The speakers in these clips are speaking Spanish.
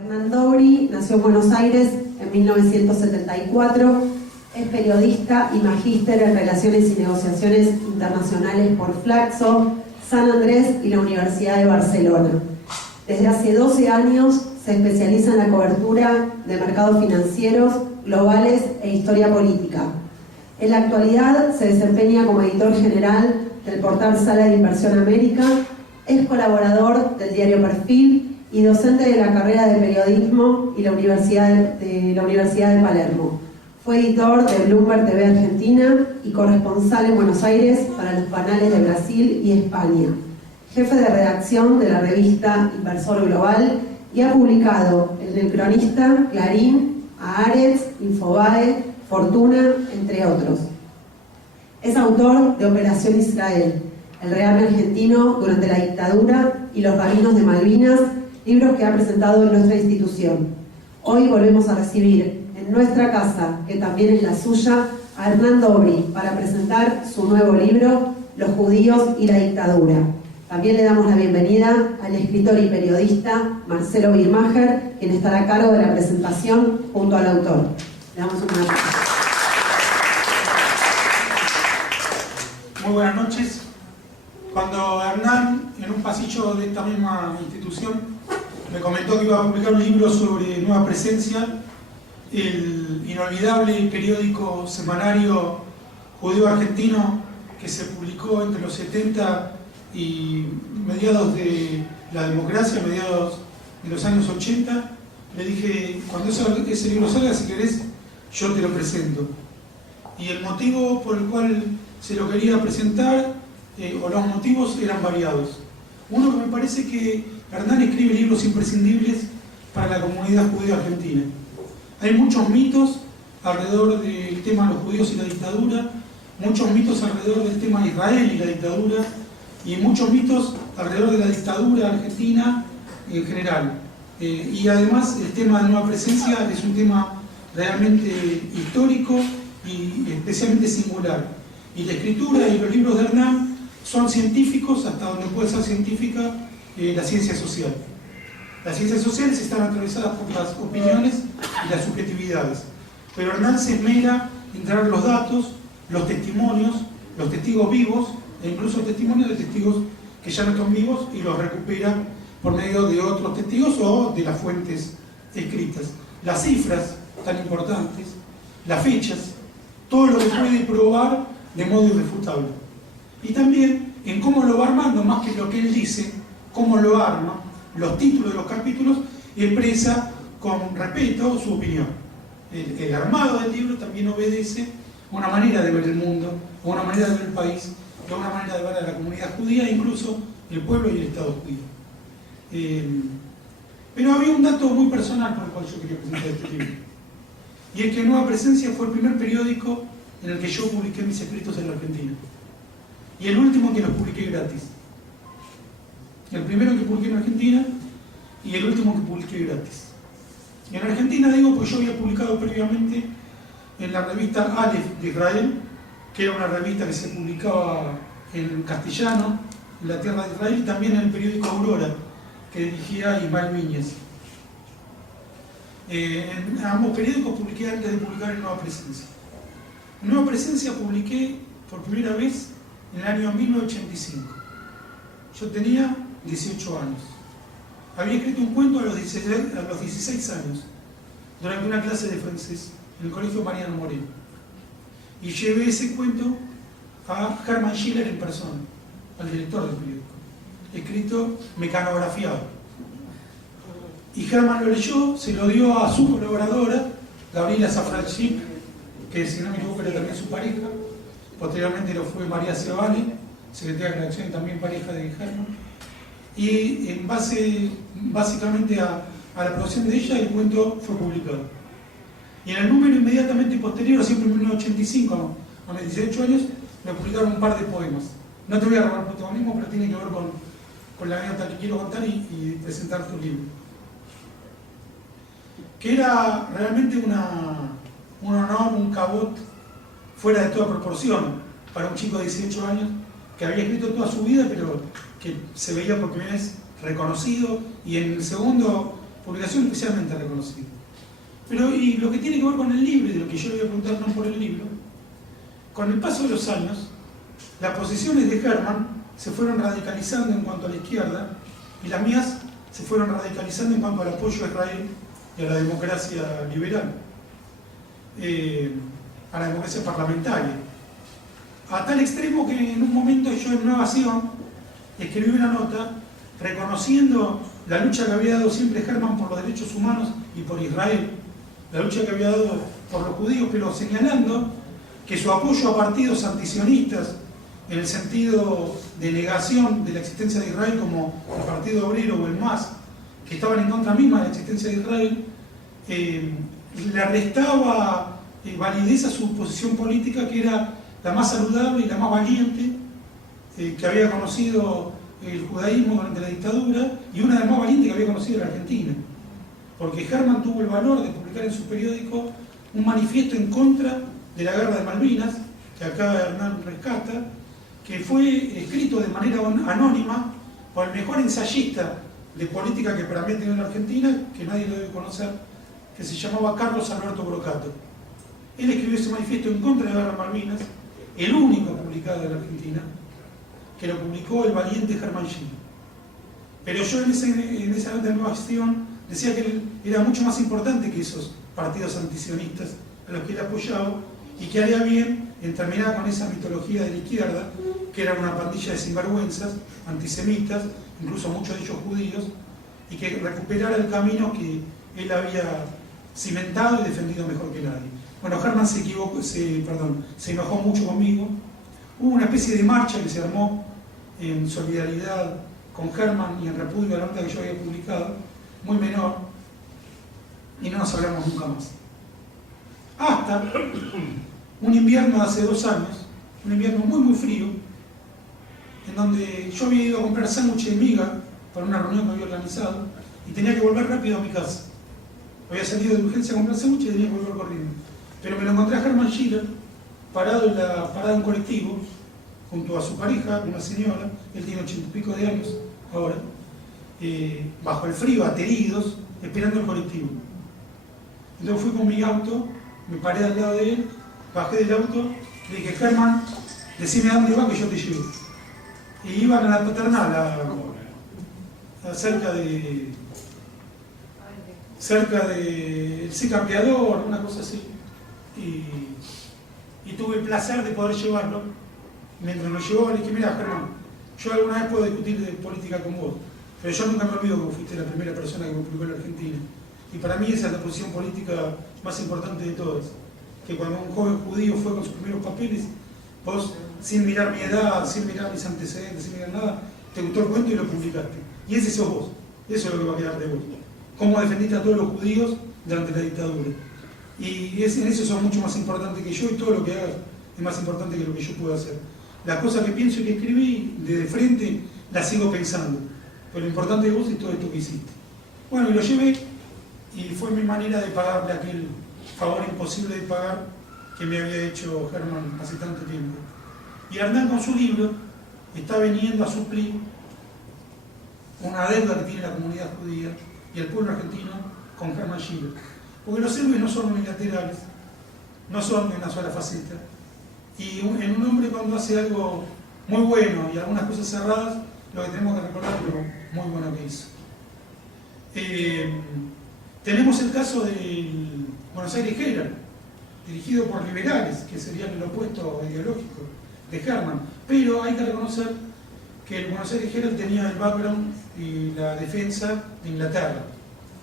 Hernán Dobry nació en Buenos Aires en 1974, es periodista y magíster en Relaciones y Negociaciones Internacionales por Flaxo, San Andrés y la Universidad de Barcelona. Desde hace 12 años se especializa en la cobertura de mercados financieros, globales e historia política. En la actualidad se desempeña como editor general del portal Sala de Inversión América, es colaborador del diario Perfil y docente de la carrera de periodismo y la Universidad de Palermo. Fue editor de Bloomberg TV Argentina y corresponsal en Buenos Aires para los canales de Brasil y España. Jefe de redacción de la revista Inversor Global y ha publicado en El Cronista, Clarín, Haaretz, Infobae, Fortuna, entre otros. Es autor de Operación Israel, El rearme argentino durante la dictadura y Los rabinos de Malvinas, libros que ha presentado en nuestra institución. Hoy volvemos a recibir en nuestra casa, que también es la suya, a Hernán Dobry para presentar su nuevo libro, Los judíos y la dictadura. También le damos la bienvenida al escritor y periodista Marcelo Birmacher, quien estará a cargo de la presentación junto al autor. Le damos un aplauso. Muy buenas noches. Cuando Hernán, en un pasillo de esta misma institución, me comentó que iba a publicar un libro sobre Nueva Presencia, el inolvidable periódico semanario judío argentino que se publicó entre los 70 y mediados de la democracia, mediados de los años 80, le dije, cuando ese libro salga, si querés, yo te lo presento. Y el motivo por el cual se lo quería presentar, o los motivos eran variados. Uno, que me parece que Hernán escribe libros imprescindibles para la comunidad judía argentina. Hay muchos mitos alrededor del tema de los judíos y la dictadura, muchos mitos alrededor del tema de Israel y la dictadura, y muchos mitos alrededor de la dictadura argentina en general. Y además el tema de Nueva Presencia es un tema realmente histórico y especialmente singular. Y la escritura y los libros de Hernán son científicos hasta donde puede ser científica la ciencia social. Las ciencias sociales están atravesadas por las opiniones y las subjetividades. Pero Hernán se esmera en traer los datos, los testimonios, los testigos vivos, e incluso testimonios de testigos que ya no están vivos, y los recupera por medio de otros testigos o de las fuentes escritas. Las cifras tan importantes, las fechas, todo lo que puede probar de modo irrefutable. Y también en cómo lo va armando, más que lo que él dice, cómo lo arma, los títulos de los capítulos, expresa con respeto su opinión. El armado del libro también obedece a una manera de ver el mundo, a una manera de ver el país, a una manera de ver a la comunidad judía, incluso el pueblo y el Estado judío. Pero había un dato muy personal por el cual yo quería presentar este libro. Y es que Nueva Presencia fue el primer periódico en el que yo publiqué mis escritos en la Argentina. Y el último que los publiqué gratis. El primero que publiqué en Argentina y el último que publiqué gratis. Y en Argentina digo porque yo había publicado previamente en la revista Aleph de Israel, que era una revista que se publicaba en castellano, en la tierra de Israel, y también en el periódico Aurora, que dirigía Ismael Míñez. En ambos periódicos publiqué antes de publicar en Nueva Presencia. En Nueva Presencia publiqué por primera vez en el año 1985. Yo tenía 18 años. Había escrito un cuento a los 16 años, durante una clase de francés, en el colegio Mariano Moreno. Y llevé ese cuento a Hermann Schiller en persona, al director del periódico, escrito mecanografiado. Y Hermann lo leyó, se lo dio a su colaboradora, Gabriela Safranchik, que si no me equivoco era también su pareja. Posteriormente lo fue María Cebali, secretaria de redacción y también pareja de Hermann. Y en base básicamente a la producción de ella, el cuento fue publicado. Y en el número inmediatamente posterior, siempre en 1985, a mis 18 años, me publicaron un par de poemas. No te voy a robar protagonismo, pero tiene que ver con la anécdota que quiero contar y presentar tu libro. Que era realmente un honor, un cabot fuera de toda proporción para un chico de 18 años que había escrito toda su vida, pero que se veía por primera vez reconocido, y en el segundo publicación especialmente reconocida. Pero y lo que tiene que ver con el libro, y de lo que yo le voy a preguntar no por el libro, con el paso de los años, las posiciones de Herman se fueron radicalizando en cuanto a la izquierda, y las mías se fueron radicalizando en cuanto al apoyo a Israel y a la democracia liberal, a la democracia parlamentaria. A tal extremo que en un momento yo en Nueva Sion escribí una nota reconociendo la lucha que había dado siempre Herman por los derechos humanos y por Israel, la lucha que había dado por los judíos, pero señalando que su apoyo a partidos antisionistas, en el sentido de negación de la existencia de Israel, como el Partido Obrero o el MAS, que estaban en contra misma de la existencia de Israel, le restaba validez a su posición política, que era la más saludable y la más valiente que había conocido el judaísmo durante la dictadura, y una de las más valientes que había conocido la Argentina. Porque Herman tuvo el valor de publicar en su periódico un manifiesto en contra de la guerra de Malvinas, que acá Hernán rescata, que fue escrito de manera anónima por el mejor ensayista de política que para mí ha tenido en la Argentina, que nadie lo debe conocer, que se llamaba Carlos Alberto Brocato. Él escribió ese manifiesto en contra de la guerra de Malvinas, el único publicado en la Argentina, que lo publicó el valiente Herman Gil. Pero yo en esa nota de Nueva Sion decía que él era mucho más importante que esos partidos antisionistas a los que él apoyaba, y que haría bien en terminar con esa mitología de la izquierda, que era una pandilla de sinvergüenzas, antisemitas, incluso muchos de ellos judíos, y que recuperara el camino que él había cimentado y defendido mejor que nadie. Bueno, Herman se enojó mucho conmigo. Hubo una especie de marcha que se armó en solidaridad con Herman y en repudio a la nota que yo había publicado, muy menor, y no nos hablamos nunca más. Hasta un invierno de hace 2 años, un invierno muy muy frío, en donde yo había ido a comprar sándwiches de miga para una reunión que había organizado y tenía que volver rápido a mi casa. Había salido de urgencia a comprar sándwiches y tenía que volver corriendo. Pero me lo encontré a Herman Schiller parado en la parada de un colectivo junto a su pareja, una señora, él tiene 80 y pico de años ahora, bajo el frío, ateridos, esperando el colectivo. Entonces fui con mi auto, me paré al lado de él, bajé del auto, le dije: Herman, decime a dónde va que yo te llevo. Y iban a la paternal, cerca de el C. Campeador, una cosa así. Y tuve el placer de poder llevarlo. Mientras lo llevaba le dije: mira, Herman, yo alguna vez puedo discutir de política con vos, pero yo nunca me olvido que vos fuiste la primera persona que me publicó en la Argentina. Y para mí esa es la posición política más importante de todas. Que cuando un joven judío fue con sus primeros papeles, vos, sin mirar mi edad, sin mirar mis antecedentes, sin mirar nada, te gustó el cuento y lo publicaste. Y ese sos vos. Eso es lo que va a quedar de vos. Cómo defendiste a todos los judíos durante la dictadura. Y en eso sos mucho más importante que yo, y todo lo que hagas es más importante que lo que yo puedo hacer. Las cosas que pienso y que escribí de frente las sigo pensando. Pero lo importante de vos es todo esto que hiciste. Bueno, y lo llevé, y fue mi manera de pagarle aquel favor imposible de pagar que me había hecho Herman hace tanto tiempo. Y Hernán, con su libro, está viniendo a suplir una deuda que tiene la comunidad judía y el pueblo argentino con Herman Schiller. Porque los héroes no son unilaterales, no son de una sola faceta. Y en un hombre, cuando hace algo muy bueno y algunas cosas cerradas, lo que tenemos que recordar es lo muy bueno que hizo. Tenemos el caso del Buenos Aires Herald, dirigido por liberales, que serían el opuesto ideológico de Herman. Pero hay que reconocer que el Buenos Aires Herald tenía el background y la defensa de Inglaterra.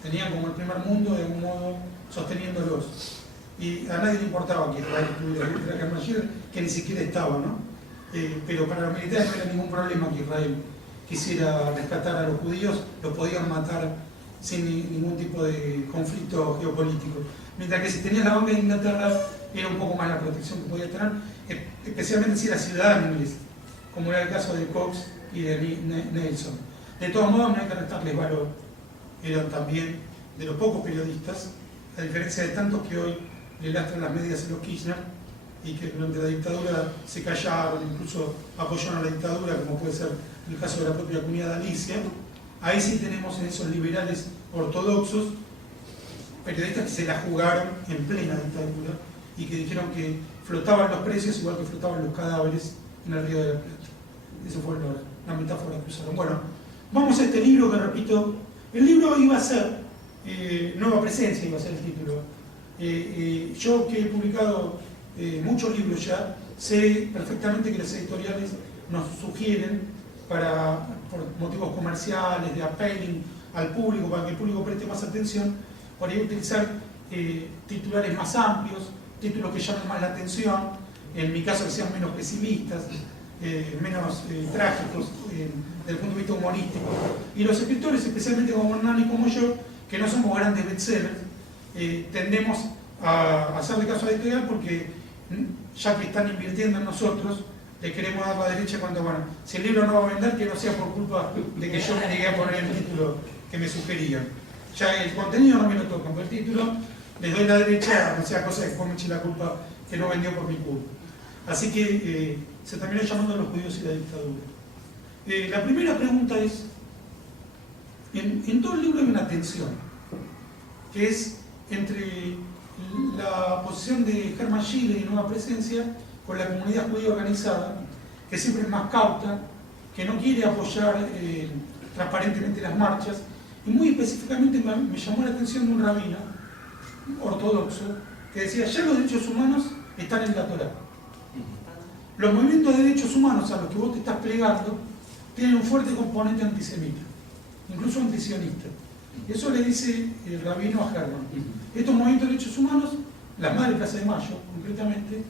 Tenían como el primer mundo, de algún modo, sosteniéndolos. Y a nadie le importaba que Israel estuviera Herman Schiller, que ni siquiera estaba, ¿no? Pero para los militares no era ningún problema que Israel quisiera rescatar a los judíos, los podían matar sin ningún tipo de conflicto geopolítico. Mientras que si tenías la banda de Inglaterra, era un poco más la protección que podía tener, especialmente si era ciudadano inglés, como era el caso de Cox y de Nelson. De todos modos, no hay que restarles valor. Eran también de los pocos periodistas, a diferencia de tantos que hoy le lastran las medias a los Kirchner y que durante la dictadura se callaron, incluso apoyaron a la dictadura, como puede ser el caso de la propia Cunhada Alicia. ahí sí tenemos esos liberales ortodoxos, periodistas que se la jugaron en plena dictadura y que dijeron que flotaban los precios igual que flotaban los cadáveres en el Río de la Plata. Esa fue la metáfora que usaron. Bueno, vamos a este libro que, repito, el libro iba a ser Nueva Presencia, iba a ser el título. Yo que he publicado muchos libros ya, sé perfectamente que las editoriales nos sugieren por motivos comerciales, de appealing al público, para que el público preste más atención, por ahí utilizar titulares más amplios, títulos que llamen más la atención, en mi caso que sean menos pesimistas, menos trágicos desde el punto de vista humorístico. Y los escritores, especialmente como Hernán y como yo, que no somos grandes bestsellers, tendemos a hacerle caso a la editorial porque ya que están invirtiendo en nosotros, le queremos dar la derecha cuando, bueno, si el libro no va a vender, que no sea por culpa de que yo me llegué a poner el título que me sugerían. Ya el contenido no me lo tocan, pero el título les doy la derecha, no sea cosa de que después me eche la culpa que no vendió por mi culpa. Así que se terminó llamando a los judíos y la dictadura. La primera pregunta es, en todo el libro hay una tensión, que es entre la posición de Hermann Schiller y Nueva Presencia con la comunidad judía organizada, que siempre es más cauta, que no quiere apoyar transparentemente las marchas, y muy específicamente me llamó la atención de un rabino ortodoxo que decía, ya los derechos humanos están en la Torá. Los movimientos de derechos humanos a los que vos te estás plegando tienen un fuerte componente antisemita, incluso antisionista. Eso le dice el rabino a Hermann. Estos movimientos de derechos humanos, las Madres Plaza de Mayo concretamente,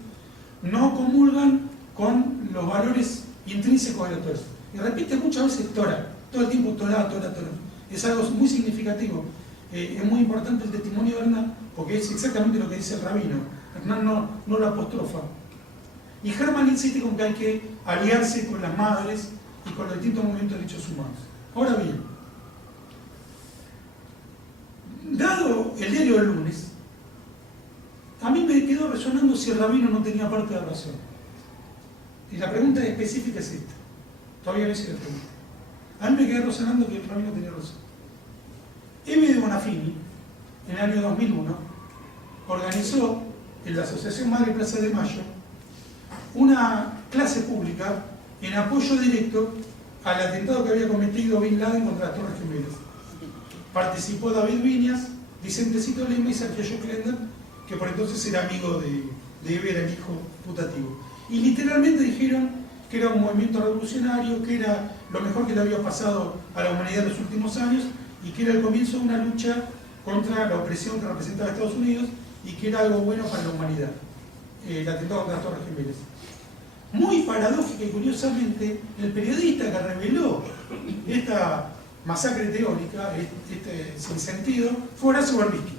no comulgan con los valores intrínsecos de la Torá. Y repite muchas veces Torá, todo el tiempo Torá, Torá, Torá. Es algo muy significativo. Es muy importante el testimonio de Hernán, porque es exactamente lo que dice el rabino. Hernán no lo apostrofa. Y Hermann insiste con que hay que aliarse con las madres y con los distintos movimientos de derechos humanos. Ahora bien, dado el diario del lunes, a mí me quedó resonando si el rabino no tenía parte de razón. Y la pregunta específica es esta. Todavía no hice la pregunta. A mí me quedó resonando que el rabino tenía razón. M. de Bonafini, en el año 2001, organizó en la Asociación Madre Plaza de Mayo una clase pública en apoyo directo al atentado que había cometido Bin Laden contra las Torres Gemelas. Participó David Viñas, Vicente Cito Lema y Sergio Schlender, que por entonces era amigo de Eber, el hijo putativo. Y literalmente dijeron que era un movimiento revolucionario, que era lo mejor que le había pasado a la humanidad en los últimos años y que era el comienzo de una lucha contra la opresión que representaba Estados Unidos y que era algo bueno para la humanidad, el atentado contra las Torres Gemelas. Muy paradójica y curiosamente, el periodista que reveló esta masacre teórica, este sinsentido, fue Horacio Berbisky.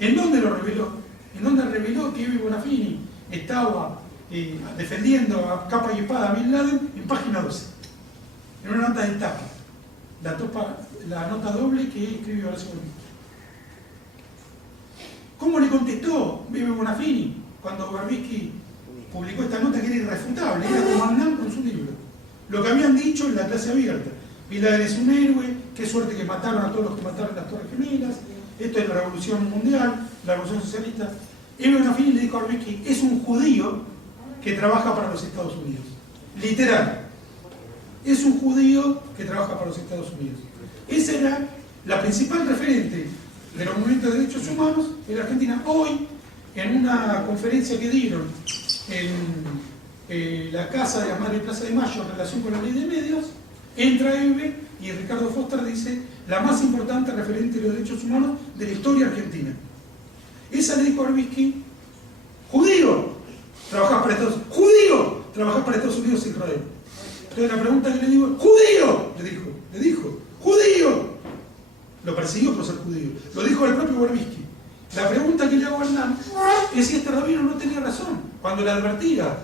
¿En dónde lo reveló? En dónde reveló que M. Bonafini estaba defendiendo a capa y espada a Bin Laden en página 12, en una nota de tapa, la nota doble que escribió Horacio Berbisky. ¿Cómo le contestó M. Bonafini cuando Berbisky publicó esta nota que era irrefutable? Era como Hernán con su libro. Lo que habían dicho en la clase abierta. Bin Laden es un héroe, qué suerte que mataron a todos los que mataron las Torres Gemelas, esto es la revolución mundial, la revolución socialista. M. Bonafini le dijo a Berbisky, es un judío que trabaja para los Estados Unidos. Literal. Es un judío que trabaja para los Estados Unidos. Esa era la principal referente de los movimientos de derechos humanos en la Argentina. Hoy, en una conferencia que dieron en la Casa de las Madres Plaza de Mayo en relación con la ley de medios, entra Eve y Ricardo Foster dice la más importante referente de los derechos humanos de la historia argentina. Esa le dijo a Berbisky, judío, trabajás para Estados Unidos e Israel. Entonces la pregunta que le digo es, judío, le dijo, judío. Lo persiguió por ser judío. Lo dijo el propio Berbisky. La pregunta que le hago a Hernán es si este rabino no tenía razón cuando le advertía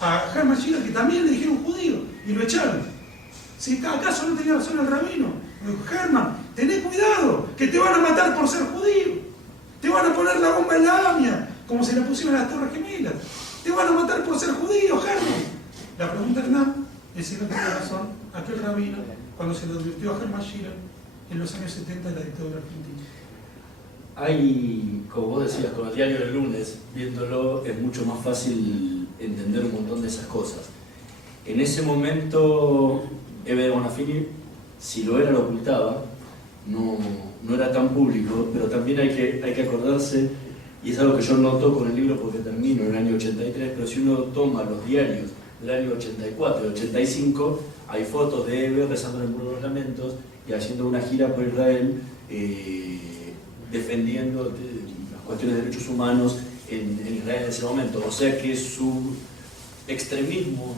a Hermann Schiller que también le dijeron judío y lo echaron. Si acaso no tenía razón el rabino. Me dijo, Hermann, tené cuidado, que te van a matar por ser judío. Te van a poner la bomba en la AMIA, como se la pusieron a las Torres Gemelas. Te van a matar por ser judío, Hermann. La pregunta, Hernán, Es decir, no tenía razón aquel rabino cuando se lo advirtió a Hermann Schiller en los años 70 de la dictadura argentina. Hay, como vos decías, con el diario del lunes, viéndolo, es mucho más fácil entender un montón de esas cosas. En ese momento, Ebe Bonafini, si lo era, lo ocultaba, no era tan público, pero también hay que acordarse, y es algo que yo noto con el libro porque termino en el año 83, pero si uno toma los diarios del año 84 y 85, hay fotos de Ebe rezando en el Muro de los Lamentos y haciendo una gira por Israel, defendiendo las cuestiones de derechos humanos en Israel en ese momento. O sea que su extremismo,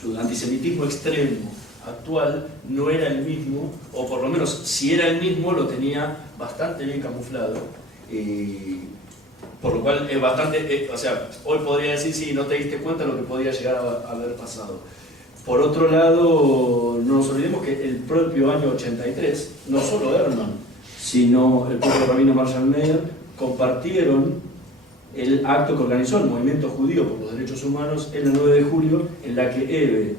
su antisemitismo extremo actual no era el mismo, o por lo menos si era el mismo lo tenía bastante bien camuflado, por lo cual es bastante, o sea, hoy podría decir sí, no te diste cuenta de lo que podía llegar a haber pasado. Por otro lado, no nos olvidemos que el propio año 83, no solo Herman, sino el propio rabino Marshall Meyer compartieron el acto que organizó el movimiento judío por los derechos humanos en el 9 de julio, en la que Ebe,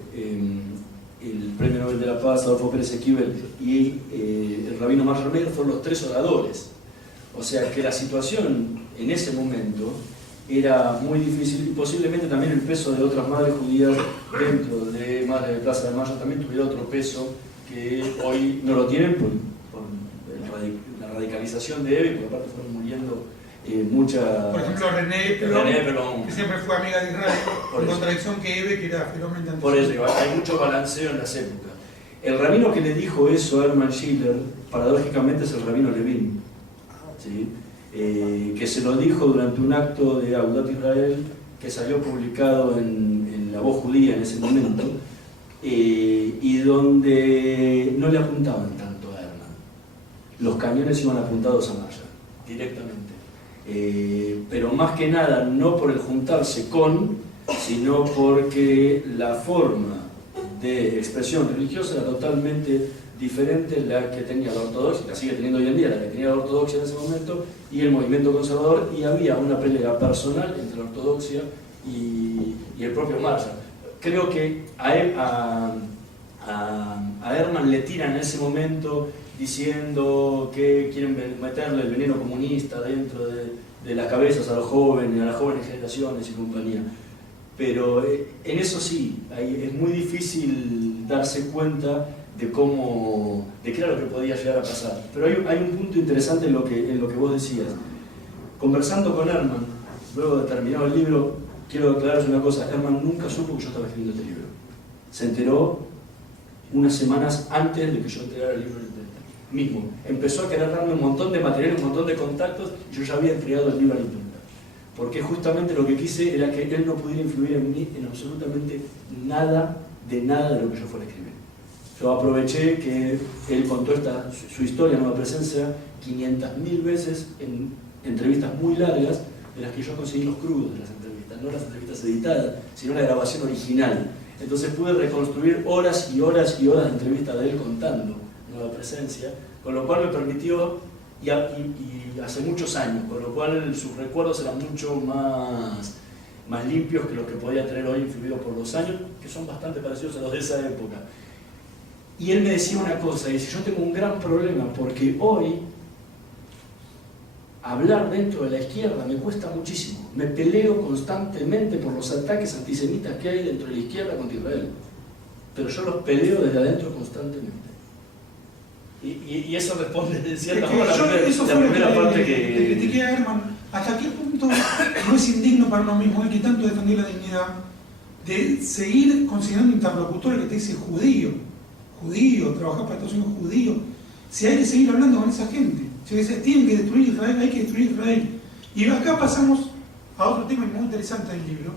el Premio Nobel de la Paz, Adolfo Pérez Esquivel y el rabino Marshall Meyer fueron los tres oradores. O sea que la situación en ese momento era muy difícil y posiblemente también el peso de otras madres judías dentro de Madre de Plaza de Mayo también tuviera otro peso que hoy no lo tienen por la radicalización de Ebe, porque aparte fueron muriendo muchas... Por ejemplo, René Pelón, que siempre fue amiga de Israel, en contradicción que Ebe, que era ferozmente antisemita. Por eso, hay mucho balanceo en las épocas. El rabino que le dijo eso a Hermann Schiller, paradójicamente, es el rabino Levin, ¿sí? Que se lo dijo durante un acto de Agudat Israel que salió publicado en La Voz Judía en ese momento, y donde no le apuntaban tanto a Hermann. Los cañones iban apuntados a Maya, directamente. Pero más que nada, no por el juntarse con, sino porque la forma de expresión religiosa era totalmente diferente la que tenía la ortodoxia, la sigue teniendo hoy en día, la que tenía la ortodoxia en ese momento, y el movimiento conservador, y había una pelea personal entre la ortodoxia y el propio Marshall. Creo que a Hermann le tiran en ese momento diciendo que quieren meterle el veneno comunista dentro de las cabezas a los jóvenes, a las jóvenes generaciones y compañía. Pero en eso sí, es muy difícil darse cuenta de qué era lo que podía llegar a pasar. Pero hay un punto interesante en lo que vos decías. Conversando con Hermann, luego de terminar el libro, quiero aclararos una cosa: Hermann nunca supo que yo estaba escribiendo este libro. Se enteró unas semanas antes de que yo entregara el libro en imprenta. Mismo, empezó a querer darme un montón de material, un montón de contactos, y yo ya había entregado el libro a la imprenta. Porque justamente lo que quise era que él no pudiera influir en mí en absolutamente nada de lo que yo fuera a escribir. Yo aproveché que él contó su historia, Nueva Presencia, 500.000 veces en entrevistas muy largas, de las que yo conseguí los crudos de las entrevistas, no las entrevistas editadas, sino la grabación original. Entonces pude reconstruir horas y horas y horas de entrevistas de él contando Nueva Presencia, con lo cual me permitió, y hace muchos años, con lo cual sus recuerdos eran mucho más limpios que los que podía tener hoy, influidos por los años, que son bastante parecidos a los de esa época. Y él me decía una cosa, y dice: yo tengo un gran problema porque hoy hablar dentro de la izquierda me cuesta muchísimo. Me peleo constantemente por los ataques antisemitas que hay dentro de la izquierda contra Israel. Pero yo los peleo desde adentro constantemente. Y eso responde de cierta forma la primera parte que... Te critiqué a Hermann. ¿Hasta qué punto no es indigno para uno mismo, el que tanto defendió la dignidad, de seguir considerando interlocutores que te dice judío, trabajar para Estados Unidos judío? Si hay que seguir hablando con esa gente. Si dice, tienen que destruir Israel, hay que destruir Israel. Y acá pasamos a otro tema muy interesante del libro.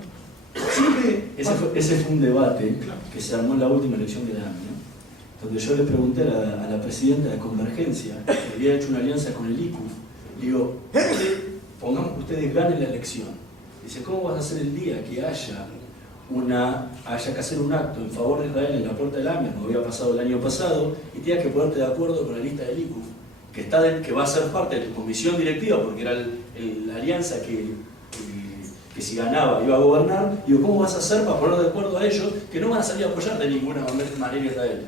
Ese fue un debate, claro, que se armó en la última elección del año, donde yo le pregunté a la presidenta de Convergencia, que había hecho una alianza con el ICUF, le digo: pongamos que ustedes ganen la elección. Dice: ¿cómo vas a hacer el día que haya que hacer un acto en favor de Israel en la puerta del AMIA, como había pasado el año pasado, y tengas que ponerte de acuerdo con la lista del ICUF, que va a ser parte de tu comisión directiva, porque era la alianza que que si ganaba iba a gobernar. Digo, ¿cómo vas a hacer para poner de acuerdo a ellos que no van a salir a apoyar de ninguna manera a Israel?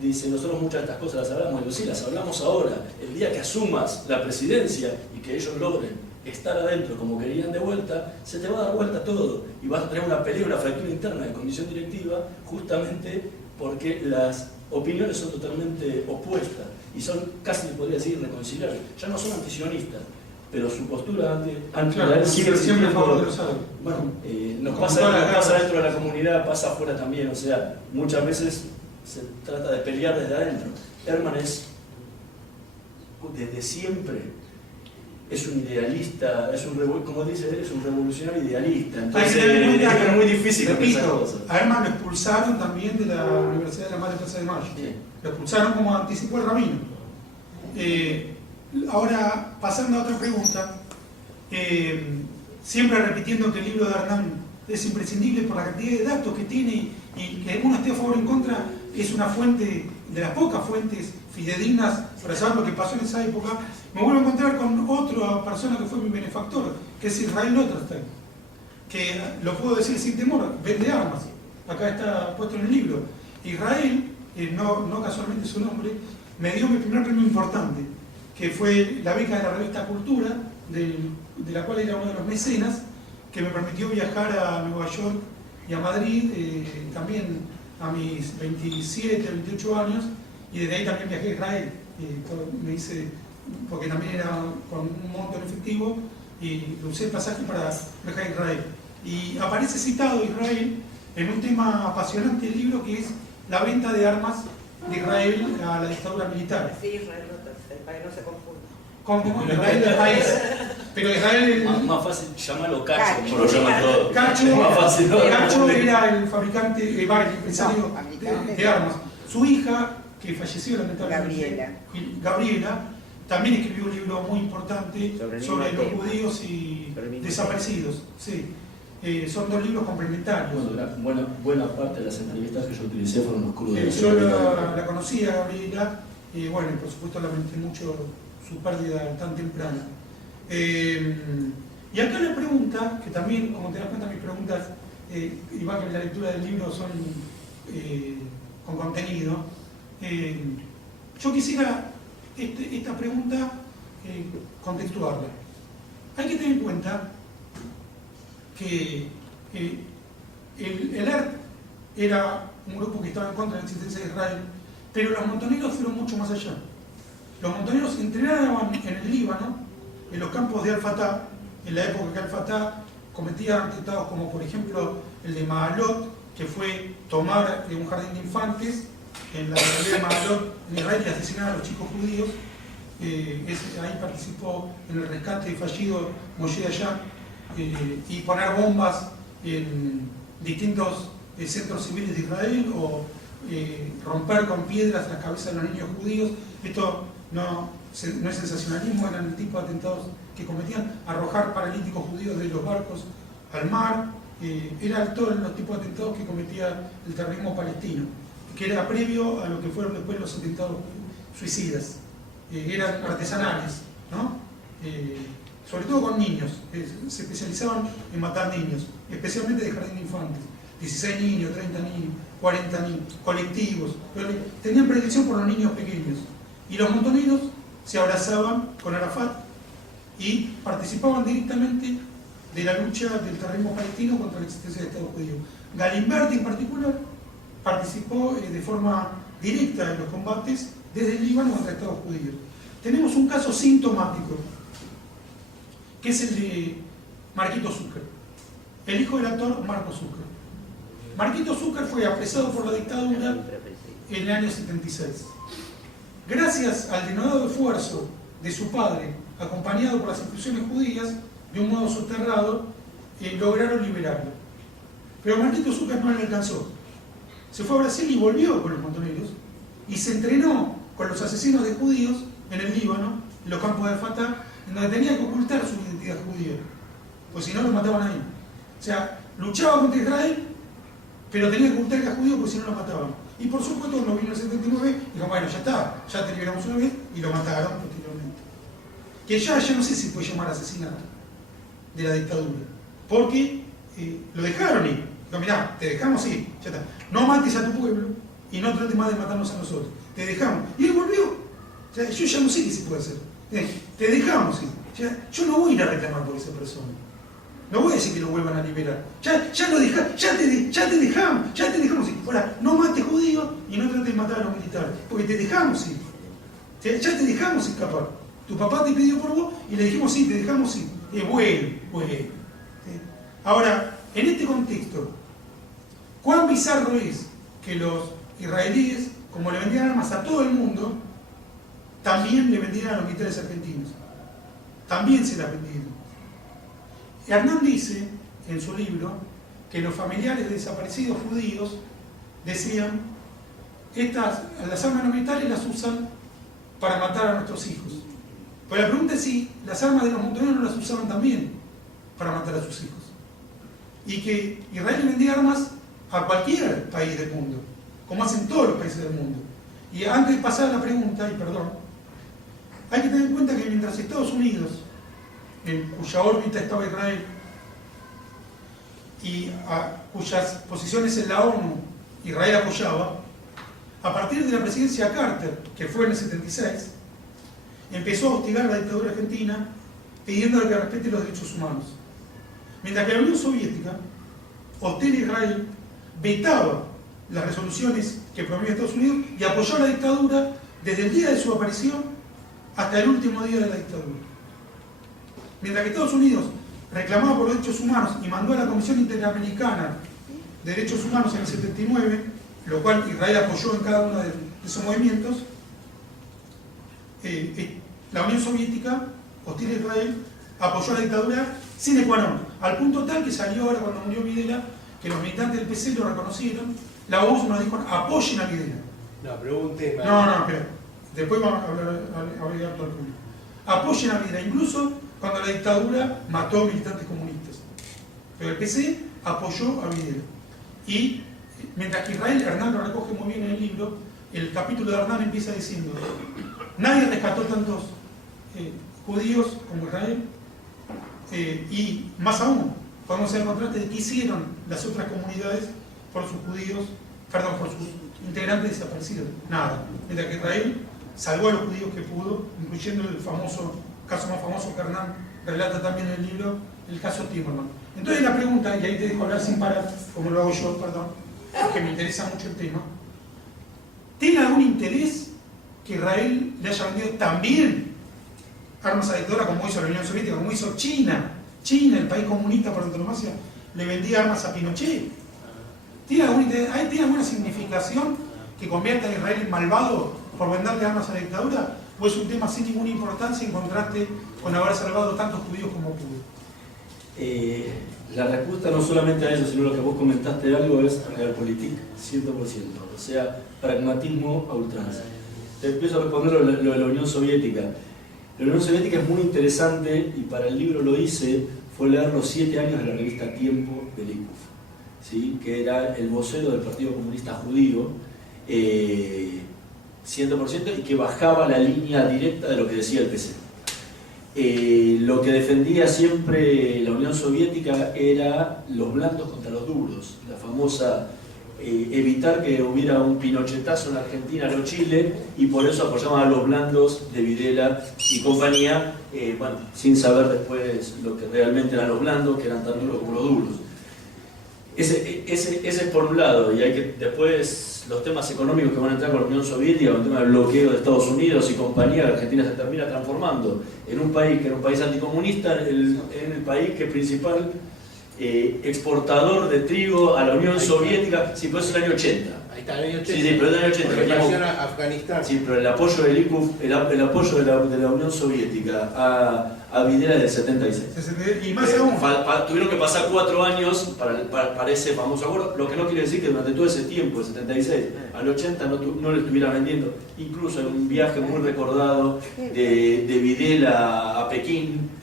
Dice, nosotros muchas de estas cosas las hablamos. Digo, sí, las hablamos ahora. El día que asumas la presidencia y que ellos logren estar adentro como querían de vuelta, se te va a dar vuelta todo. Y vas a tener una pelea, una fractura interna de condición directiva, justamente porque las opiniones son totalmente opuestas y son, casi podría decir, irreconciliables. Ya no son antisionistas, pero su postura claro, siempre a favor de los árabes. Bueno, nos pasa dentro de la comunidad, pasa afuera también. O sea, muchas veces se trata de pelear desde adentro. Herman es, desde siempre, es un idealista, como dice él, es un revolucionario idealista. Entonces es muy difícil con esas cosas. A Herman lo expulsaron también de la Universidad de la Madre Plaza de Mayo. Sí. Lo expulsaron como anticipó el rabino. Ahora, pasando a otra pregunta, siempre repitiendo que el libro de Hernán es imprescindible por la cantidad de datos que tiene y que uno esté a favor o en contra, es una fuente de las pocas fuentes fidedignas para saber lo que pasó en esa época. Me vuelvo a encontrar con otra persona que fue mi benefactor, que es Israel Lotterstein, que lo puedo decir sin temor, vende armas. Acá está puesto en el libro. Israel, no casualmente su nombre, me dio mi primer premio importante, que fue la beca de la revista Cultura, de la cual era uno de los mecenas, que me permitió viajar a Nueva York y a Madrid, también a mis 27, 28 años, y desde ahí también viajé a Israel. Me hice, porque también era con un monto en efectivo, y usé el pasaje para viajar a Israel. Y aparece citado Israel en un tema apasionante del libro, que es la venta de armas de Israel a la dictadura militar. Sí, Israel, para que no se confunda. Como Israel del país. Pero Israel... Más fácil llamarlo Cacho, como lo llaman todos. Cacho, más fácil, ¿no? Cacho era el fabricante, el empresario de armas. Su hija, que falleció lamentablemente, Gabriela, también escribió un libro muy importante sobre los judíos y desaparecidos. Sí. Son dos libros complementarios. Bueno, buena parte de las entrevistas que yo utilicé fueron los crudos. Yo la conocí a Gabriela y bueno, por supuesto lamenté mucho su pérdida tan temprana. Y acá la pregunta, que también, como te das cuenta, mis preguntas, igual que la lectura del libro, son con contenido. Yo quisiera esta pregunta contextuarla. Hay que tener en cuenta que el ERP era un grupo que estaba en contra de la existencia de Israel, pero los montoneros fueron mucho más allá. Los montoneros entrenaban en el Líbano, en los campos de Al-Fatah, en la época que Al-Fatah cometía atentados como por ejemplo el de Maalot, que fue tomar un jardín de infantes en la localidad de Maalot en Israel y asesinar a los chicos judíos. Ahí participó en el rescate fallido Moshe Dayan, y poner bombas en distintos centros civiles de Israel o romper con piedras las cabezas de los niños judíos. Esto no es sensacionalismo, eran el tipo de atentados que cometían, arrojar paralíticos judíos de los barcos al mar, eran todos los tipos de atentados que cometía el terrorismo palestino, que era previo a lo que fueron después los atentados suicidas. Eran artesanales, ¿no? Sobre todo con niños, se especializaban en matar niños, especialmente de jardín de infantes, 16 niños, 30 niños, 40 niños, colectivos, pero tenían predilección por los niños pequeños. Y los montoneros se abrazaban con Arafat y participaban directamente de la lucha del terrorismo palestino contra la existencia del Estado judío. Galimberti en particular participó de forma directa en los combates desde el Líbano contra el Estado judío. Tenemos un caso sintomático, que es el de Marquito Zucker, el hijo del actor Marco Zucker. Marquito Zucker fue apresado por la dictadura en el año 76. Gracias al denodado esfuerzo de su padre, acompañado por las instituciones judías, de un modo soterrado, lograron liberarlo. Pero Marquito Zucker no le alcanzó. Se fue a Brasil y volvió con los montoneros y se entrenó con los asesinos de judíos en el Líbano, en los campos de Al-Fatah, en donde tenía que ocultar su identidad judía, pues si no los mataban ahí. O sea, luchaba contra Israel, pero tenía que ocultar que era judío porque si no lo mataban. Y por supuesto, cuando vino el 79, dijo, bueno, ya está, ya te liberamos una vez, y lo mataron posteriormente. Que ya no sé si puede llamar asesinato de la dictadura, porque lo dejaron ir. Dijo, mirá, te dejamos ir, ya está. No mates a tu pueblo y no trates más de matarnos a nosotros. Te dejamos. Y él volvió. O sea, yo ya no sé qué se puede hacer. Te dejamos ir. Yo no voy a ir a reclamar por esa persona. No voy a decir que lo vuelvan a liberar. Ya lo dejamos, ya te dejamos ir. Ahora, no mates judíos y no trates de matar a los militares, porque te dejamos ir. Ya te dejamos escapar. Tu papá te pidió por vos y le dijimos sí, te dejamos ir. Bueno. Ahora, en este contexto, ¿cuán bizarro es que los israelíes, como le vendían armas a todo el mundo, también le vendieran a los militares argentinos? También se las vendieron. Hernán dice en su libro que los familiares de desaparecidos judíos decían, las armas no militares las usan para matar a nuestros hijos. Pero la pregunta es si las armas de los montoneros no las usaban también para matar a sus hijos. Y que Israel vendía armas a cualquier país del mundo, como hacen todos los países del mundo. Y antes de pasar a la pregunta, y perdón, hay que tener en cuenta que mientras Estados Unidos, en cuya órbita estaba Israel, y cuyas posiciones en la ONU Israel apoyaba, a partir de la presidencia Carter, que fue en el 76, empezó a hostigar a la dictadura argentina pidiéndole que respete los derechos humanos. Mientras que la Unión Soviética, hostil a Israel, vetaba las resoluciones que promovía Estados Unidos y apoyó a la dictadura desde el día de su aparición hasta el último día de la dictadura. Mientras que Estados Unidos reclamaba por los derechos humanos y mandó a la Comisión Interamericana de Derechos Humanos en el 79, lo cual Israel apoyó en cada uno de esos movimientos, la Unión Soviética, hostil a Israel, apoyó a la dictadura sine qua non, al punto tal que salió ahora cuando murió Videla, que los militantes del PC lo reconocieron, la ONU nos dijo, apoyen a Videla. No, pero un tema. No, espera. Después vamos a hablar todo el público. Apoyen a Videla, incluso cuando la dictadura mató militantes comunistas. Pero el PC apoyó a Videla. Y mientras que Israel, Hernán lo recoge muy bien en el libro, el capítulo de Hernán empieza diciendo, nadie rescató tantos judíos como Israel, y más aún, podemos hacer el contraste de qué hicieron las otras comunidades por sus judíos, perdón, por sus integrantes desaparecidos. Nada. Mientras que Israel salvó a los judíos que pudo, incluyendo el caso más famoso que Hernán relata también en el libro, el caso Timmerman. Entonces la pregunta, y ahí te dejo hablar sin parar, como lo hago yo, perdón, porque me interesa mucho el tema. ¿Tiene algún interés que Israel le haya vendido también armas a dictadura como hizo la Unión Soviética, como hizo China? China, el país comunista por antonomasia, le vendía armas a Pinochet. ¿Tiene algún interés? ¿Tiene alguna significación que convierta a Israel en malvado por venderle armas a la dictadura? ¿O es un tema sin ninguna importancia en contraste con haber salvado tantos judíos como pudo? La respuesta no solamente a eso, sino lo que vos comentaste algo es realpolitik, 100%, o sea, pragmatismo a ultranza. Te empiezo a responder lo de la Unión Soviética. La Unión Soviética es muy interesante y para el libro lo hice, fue leer los 7 años de la revista Tiempo de Likov, ¿sí? Que era el vocero del Partido Comunista Judío, 100%, y que bajaba la línea directa de lo que decía el PC. Lo que defendía siempre la Unión Soviética era los blandos contra los duros, la famosa evitar que hubiera un pinochetazo en Argentina o Chile, y por eso apoyaban a los blandos de Videla y compañía, bueno, sin saber después lo que realmente eran los blandos, que eran tan duros como los duros. Ese es por un lado, y hay que después los temas económicos que van a entrar con la Unión Soviética, con el tema del bloqueo de Estados Unidos y compañía, la Argentina se termina transformando en un país que era un país anticomunista, en el país que es principal exportador de trigo a la Unión Soviética. Sí, pero es el año 80. Ahí está, el año 80. Sí, pero es el año 80. Relación a Afganistán. Sí, pero el apoyo del ICUF, el apoyo de la Unión Soviética a Videla es del 76. Y más aún. Tuvieron que pasar 4 años para ese famoso acuerdo, lo que no quiere decir que durante todo ese tiempo, el 76 al 80, no le estuviera vendiendo. Incluso en un viaje muy recordado de Videla a Pekín,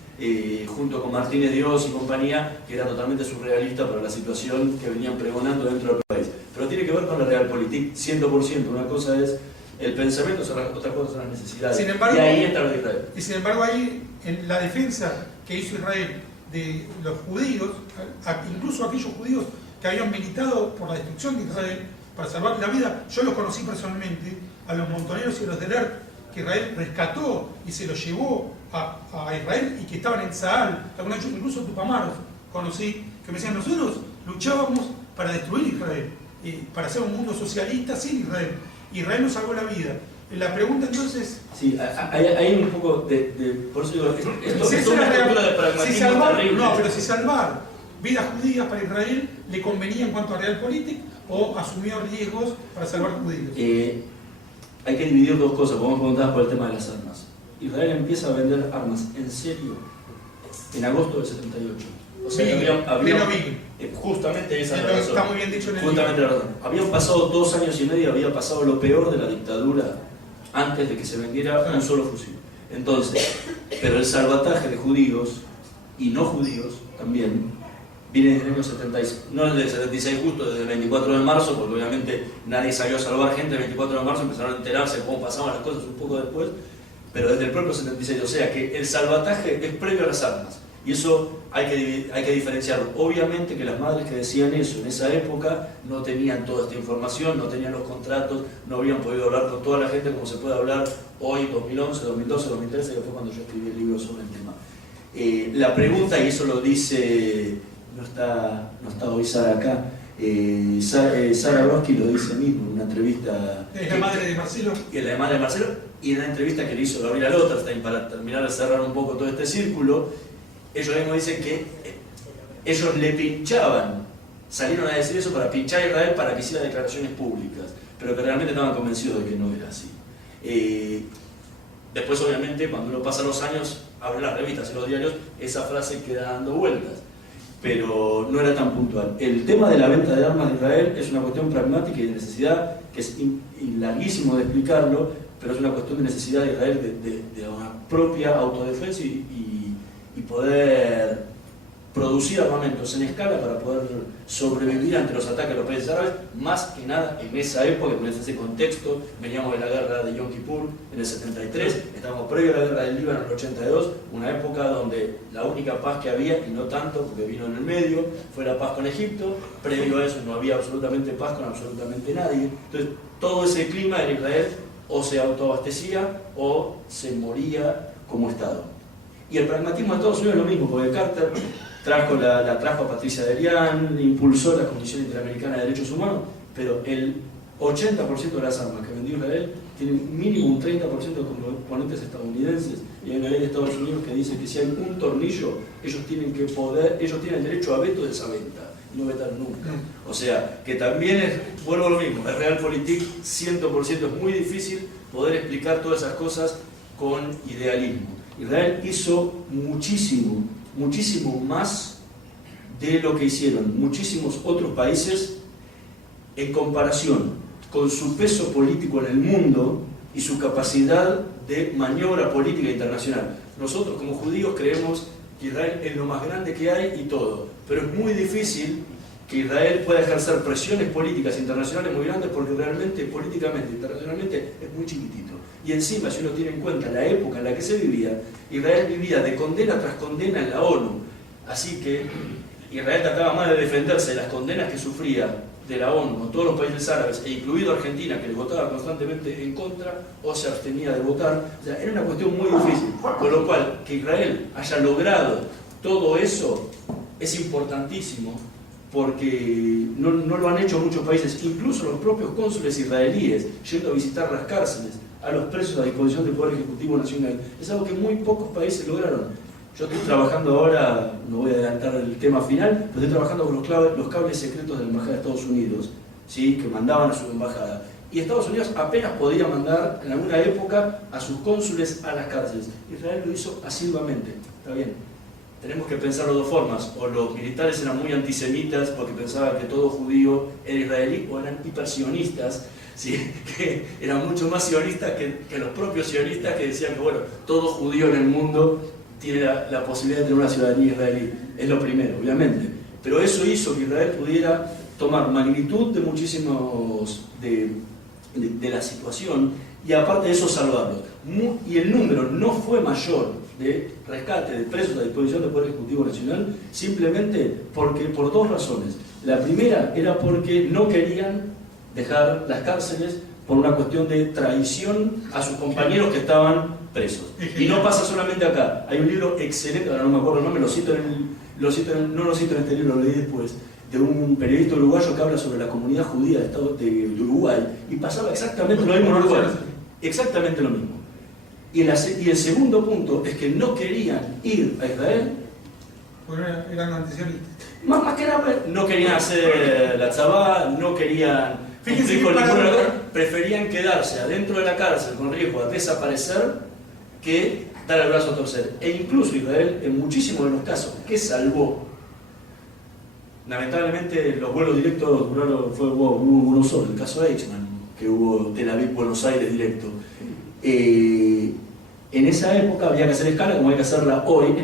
junto con Martínez Dios y compañía, que era totalmente surrealista para la situación que venían pregonando dentro del país. Pero tiene que ver con la realpolitik 100%. Una cosa es el pensamiento, otra cosa son las necesidades. Sin embargo, y ahí entra lo de Israel. Y sin embargo, ahí, en la defensa que hizo Israel de los judíos, incluso aquellos judíos que habían militado por la destrucción de Israel para salvar la vida. Yo los conocí personalmente, a los montoneros y a los del ERP, que Israel rescató y se los llevó a Israel y que estaban en Saal. Algunos, incluso tupamaros conocí, que me decían: nosotros luchábamos para destruir Israel, para hacer un mundo socialista sin Israel. Israel nos salvó la vida. La pregunta entonces... Sí, hay un poco de por eso digo, esto es una era estructura de pragmatismo terrible. No, pero si salvar vidas judías para Israel le convenía en cuanto a Realpolitik, o asumió riesgos para salvar judíos. Hay que dividir dos cosas, como preguntabas por el tema de las armas. Israel empieza a vender armas en serio en agosto del 78. O sea, justamente esa es la razón. Está muy bien dicho en el justamente la razón. Habían pasado 2 años y medio, había pasado lo peor de la dictadura antes de que se vendiera un solo fusil. Entonces, pero el salvataje de judíos y no judíos también viene desde el año 76, no desde el 76 justo, desde el 24 de marzo, porque obviamente nadie salió a salvar gente el 24 de marzo, empezaron a enterarse de cómo pasaban las cosas un poco después, pero desde el propio 76, o sea que el salvataje es previo a las armas, y eso hay que diferenciarlo. Obviamente que las madres que decían eso en esa época no tenían toda esta información, no tenían los contratos, no habían podido hablar con toda la gente como se puede hablar hoy, 2011, 2012, 2013, que fue cuando yo escribí el libro sobre el tema. La pregunta, y eso lo dice... No está hoy Sara acá. Sara Brodsky lo dice mismo en una entrevista. Es la madre de Marcelo. Y la madre de Marcelo, y en una entrevista que le hizo Gabriela Lotterstein para terminar de cerrar un poco todo este círculo, ellos mismos dicen que ellos le pinchaban, salieron a decir eso para pinchar a Israel para que hiciera declaraciones públicas, pero que realmente estaban convencidos de que no era así. Después, obviamente, cuando uno pasa los años, abre las revistas y los diarios, esa frase queda dando vueltas. Pero no era tan puntual. El tema de la venta de armas de Israel es una cuestión pragmática y de necesidad, que es larguísimo de explicarlo, pero es una cuestión de necesidad de Israel de una propia autodefensa y poder producir armamentos en escala para poder sobrevivir ante los ataques de los países árabes, más que nada en esa época, en ese contexto. Veníamos de la guerra de Yom Kippur en el 73, estábamos previo a la guerra del Líbano en el 82, una época donde la única paz que había, y no tanto porque vino en el medio, fue la paz con Egipto. Previo a eso no había absolutamente paz con absolutamente nadie. Entonces todo ese clima en Israel o se autoabastecía o se moría como Estado. Y el pragmatismo de Estados Unidos es lo mismo, porque Carter la trajo a Patricia Derian, impulsó la Comisión Interamericana de Derechos Humanos, pero el 80% de las armas que vendió Israel tienen mínimo un 30% de componentes estadounidenses, y hay una ley de Estados Unidos que dice que si hay un tornillo, ellos tienen el derecho a veto de esa venta, y no vetar nunca. O sea, que también vuelvo a lo mismo, el Realpolitik 100% es muy difícil poder explicar todas esas cosas con idealismo. Israel hizo muchísimo más de lo que hicieron muchísimos otros países en comparación con su peso político en el mundo y su capacidad de maniobra política internacional. Nosotros como judíos creemos que Israel es lo más grande que hay y todo, pero es muy difícil que Israel pueda ejercer presiones políticas internacionales muy grandes porque realmente políticamente, internacionalmente es muy chiquitito. Y encima, si uno tiene en cuenta la época en la que se vivía, Israel vivía de condena tras condena en la ONU. Así que Israel trataba más de defenderse de las condenas que sufría de la ONU con todos los países árabes, e incluido Argentina, que le votaba constantemente en contra o se abstenía de votar. O sea, era una cuestión muy difícil. Con lo cual, que Israel haya logrado todo eso es importantísimo, porque no lo han hecho muchos países, incluso los propios cónsules israelíes, yendo a visitar las cárceles a los presos a disposición del Poder Ejecutivo Nacional. Es algo que muy pocos países lograron. Yo estoy trabajando ahora, no voy a adelantar el tema final, pero estoy trabajando con los cables secretos de la Embajada de Estados Unidos, ¿sí? Que mandaban a su embajada. Y Estados Unidos apenas podía mandar en alguna época a sus cónsules a las cárceles. Israel lo hizo asiduamente. Está bien. Tenemos que pensarlo de dos formas. O los militares eran muy antisemitas porque pensaban que todo judío era israelí, o eran hipersionistas, ¿sí? Que eran mucho más sionistas que los propios sionistas, que decían que bueno, todo judío en el mundo tiene la posibilidad de tener una ciudadanía israelí. Es lo primero, obviamente. Pero eso hizo que Israel pudiera tomar magnitud de muchísimos de la situación y aparte de eso salvarlos. Y el número no fue mayor de rescate de presos a disposición del Poder Ejecutivo Nacional simplemente porque, por dos razones. La primera era porque no querían dejar las cárceles por una cuestión de traición a sus compañeros que estaban presos. Y no pasa solamente acá. Hay un libro excelente, ahora no me acuerdo el nombre, no lo cito en este libro, lo leí después, de un periodista uruguayo que habla sobre la comunidad judía de Uruguay, y pasaba exactamente lo mismo en Uruguay. Exactamente lo mismo. Y el segundo punto es que no querían ir a Israel. Porque eran antisionistas. Más que nada, no querían hacer la tzabá, no querían cumplir con ninguna cosa, preferían quedarse adentro de la cárcel con riesgo de desaparecer que dar el brazo a torcer. E incluso Israel, en muchísimos de los casos que salvó, lamentablemente los vuelos directos hubo uno solo, el caso Eichmann, que hubo Tel Aviv, Buenos Aires directo. En esa época había que hacer escala como hay que hacerla hoy,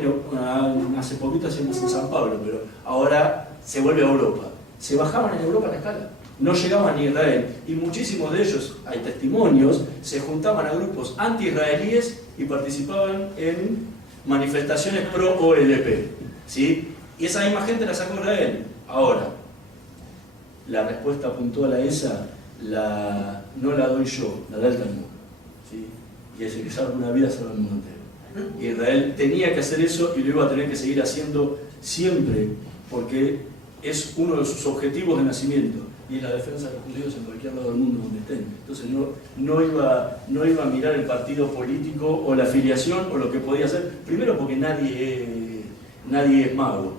hace poquito hacíamos en San Pablo, pero ahora se vuelve a Europa. Se bajaban en Europa la escala, no llegaban ni a Israel, y muchísimos de ellos, hay testimonios, se juntaban a grupos anti-israelíes y participaban en manifestaciones pro-OLP, ¿sí? Y esa misma gente la sacó Israel. Ahora, la respuesta puntual a esa no la doy yo, la da el Talmud, ¿sí? Y el que salva una vida salva el mundo entero. Y Israel tenía que hacer eso y lo iba a tener que seguir haciendo siempre, porque es uno de sus objetivos de nacimiento, y es la defensa de los judíos en cualquier lado del mundo donde estén. Entonces no iba a mirar el partido político o la afiliación o lo que podía hacer, primero porque nadie es mago.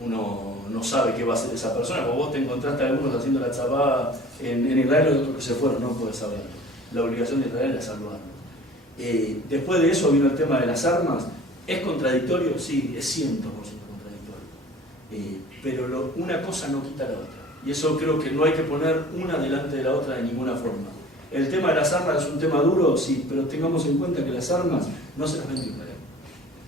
Uno no sabe qué va a hacer esa persona, o vos te encontraste a algunos haciendo la tzabá en Israel y otros que se fueron, no podés saberlo. La obligación de Israel es salvarlos. Después de eso vino el tema de las armas. ¿Es contradictorio? Sí, es 100% contradictorio. Pero una cosa no quita la otra. Y eso creo que no hay que poner una delante de la otra de ninguna forma. El tema de las armas es un tema duro, sí, pero tengamos en cuenta que las armas no se las vendió Israel.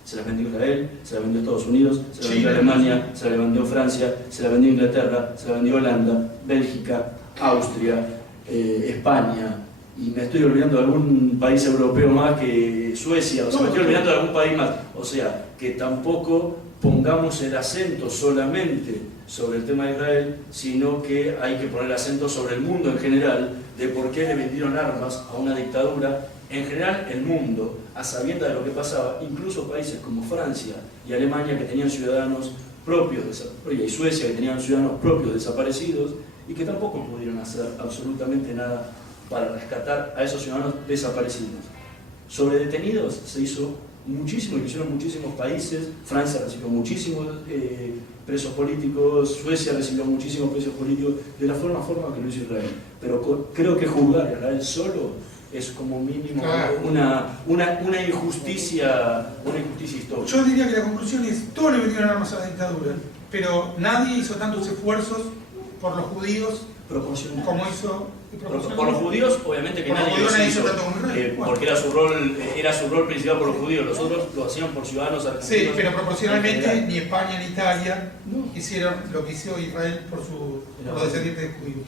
Se las vendió Israel, se las vendió Estados Unidos, se las vendió Alemania, se las vendió Francia, se las vendió Inglaterra, se las vendió Holanda, Bélgica, Austria, España, y me estoy olvidando de algún país europeo más que Suecia, o sea, me estoy olvidando de algún país más. O sea, que tampoco pongamos el acento solamente sobre el tema de Israel, sino que hay que poner el acento sobre el mundo en general, de por qué le vendieron armas a una dictadura. En general, el mundo, a sabiendas de lo que pasaba, incluso países como Francia y Alemania, que tenían ciudadanos propios, y Suecia, que tenían ciudadanos propios desaparecidos, y que tampoco pudieron hacer absolutamente nada para rescatar a esos ciudadanos desaparecidos. Sobre detenidos se hizo muchísimo, y lo hicieron muchísimos países. Francia recibió muchísimos presos políticos, Suecia recibió muchísimos presos políticos, de la forma que lo hizo Israel. Pero creo que juzgar a Israel solo es como mínimo una injusticia histórica. Yo diría que la conclusión es: todos le vendieron armas a la dictadura, pero nadie hizo tantos esfuerzos por los judíos como hizo. Por los judíos, obviamente que nadie lo hizo, porque era su rol principal por los judíos. Los otros lo hacían por ciudadanos argentinos. Sí, pero proporcionalmente ni España ni Italia hicieron lo que hizo Israel por los descendientes de judíos.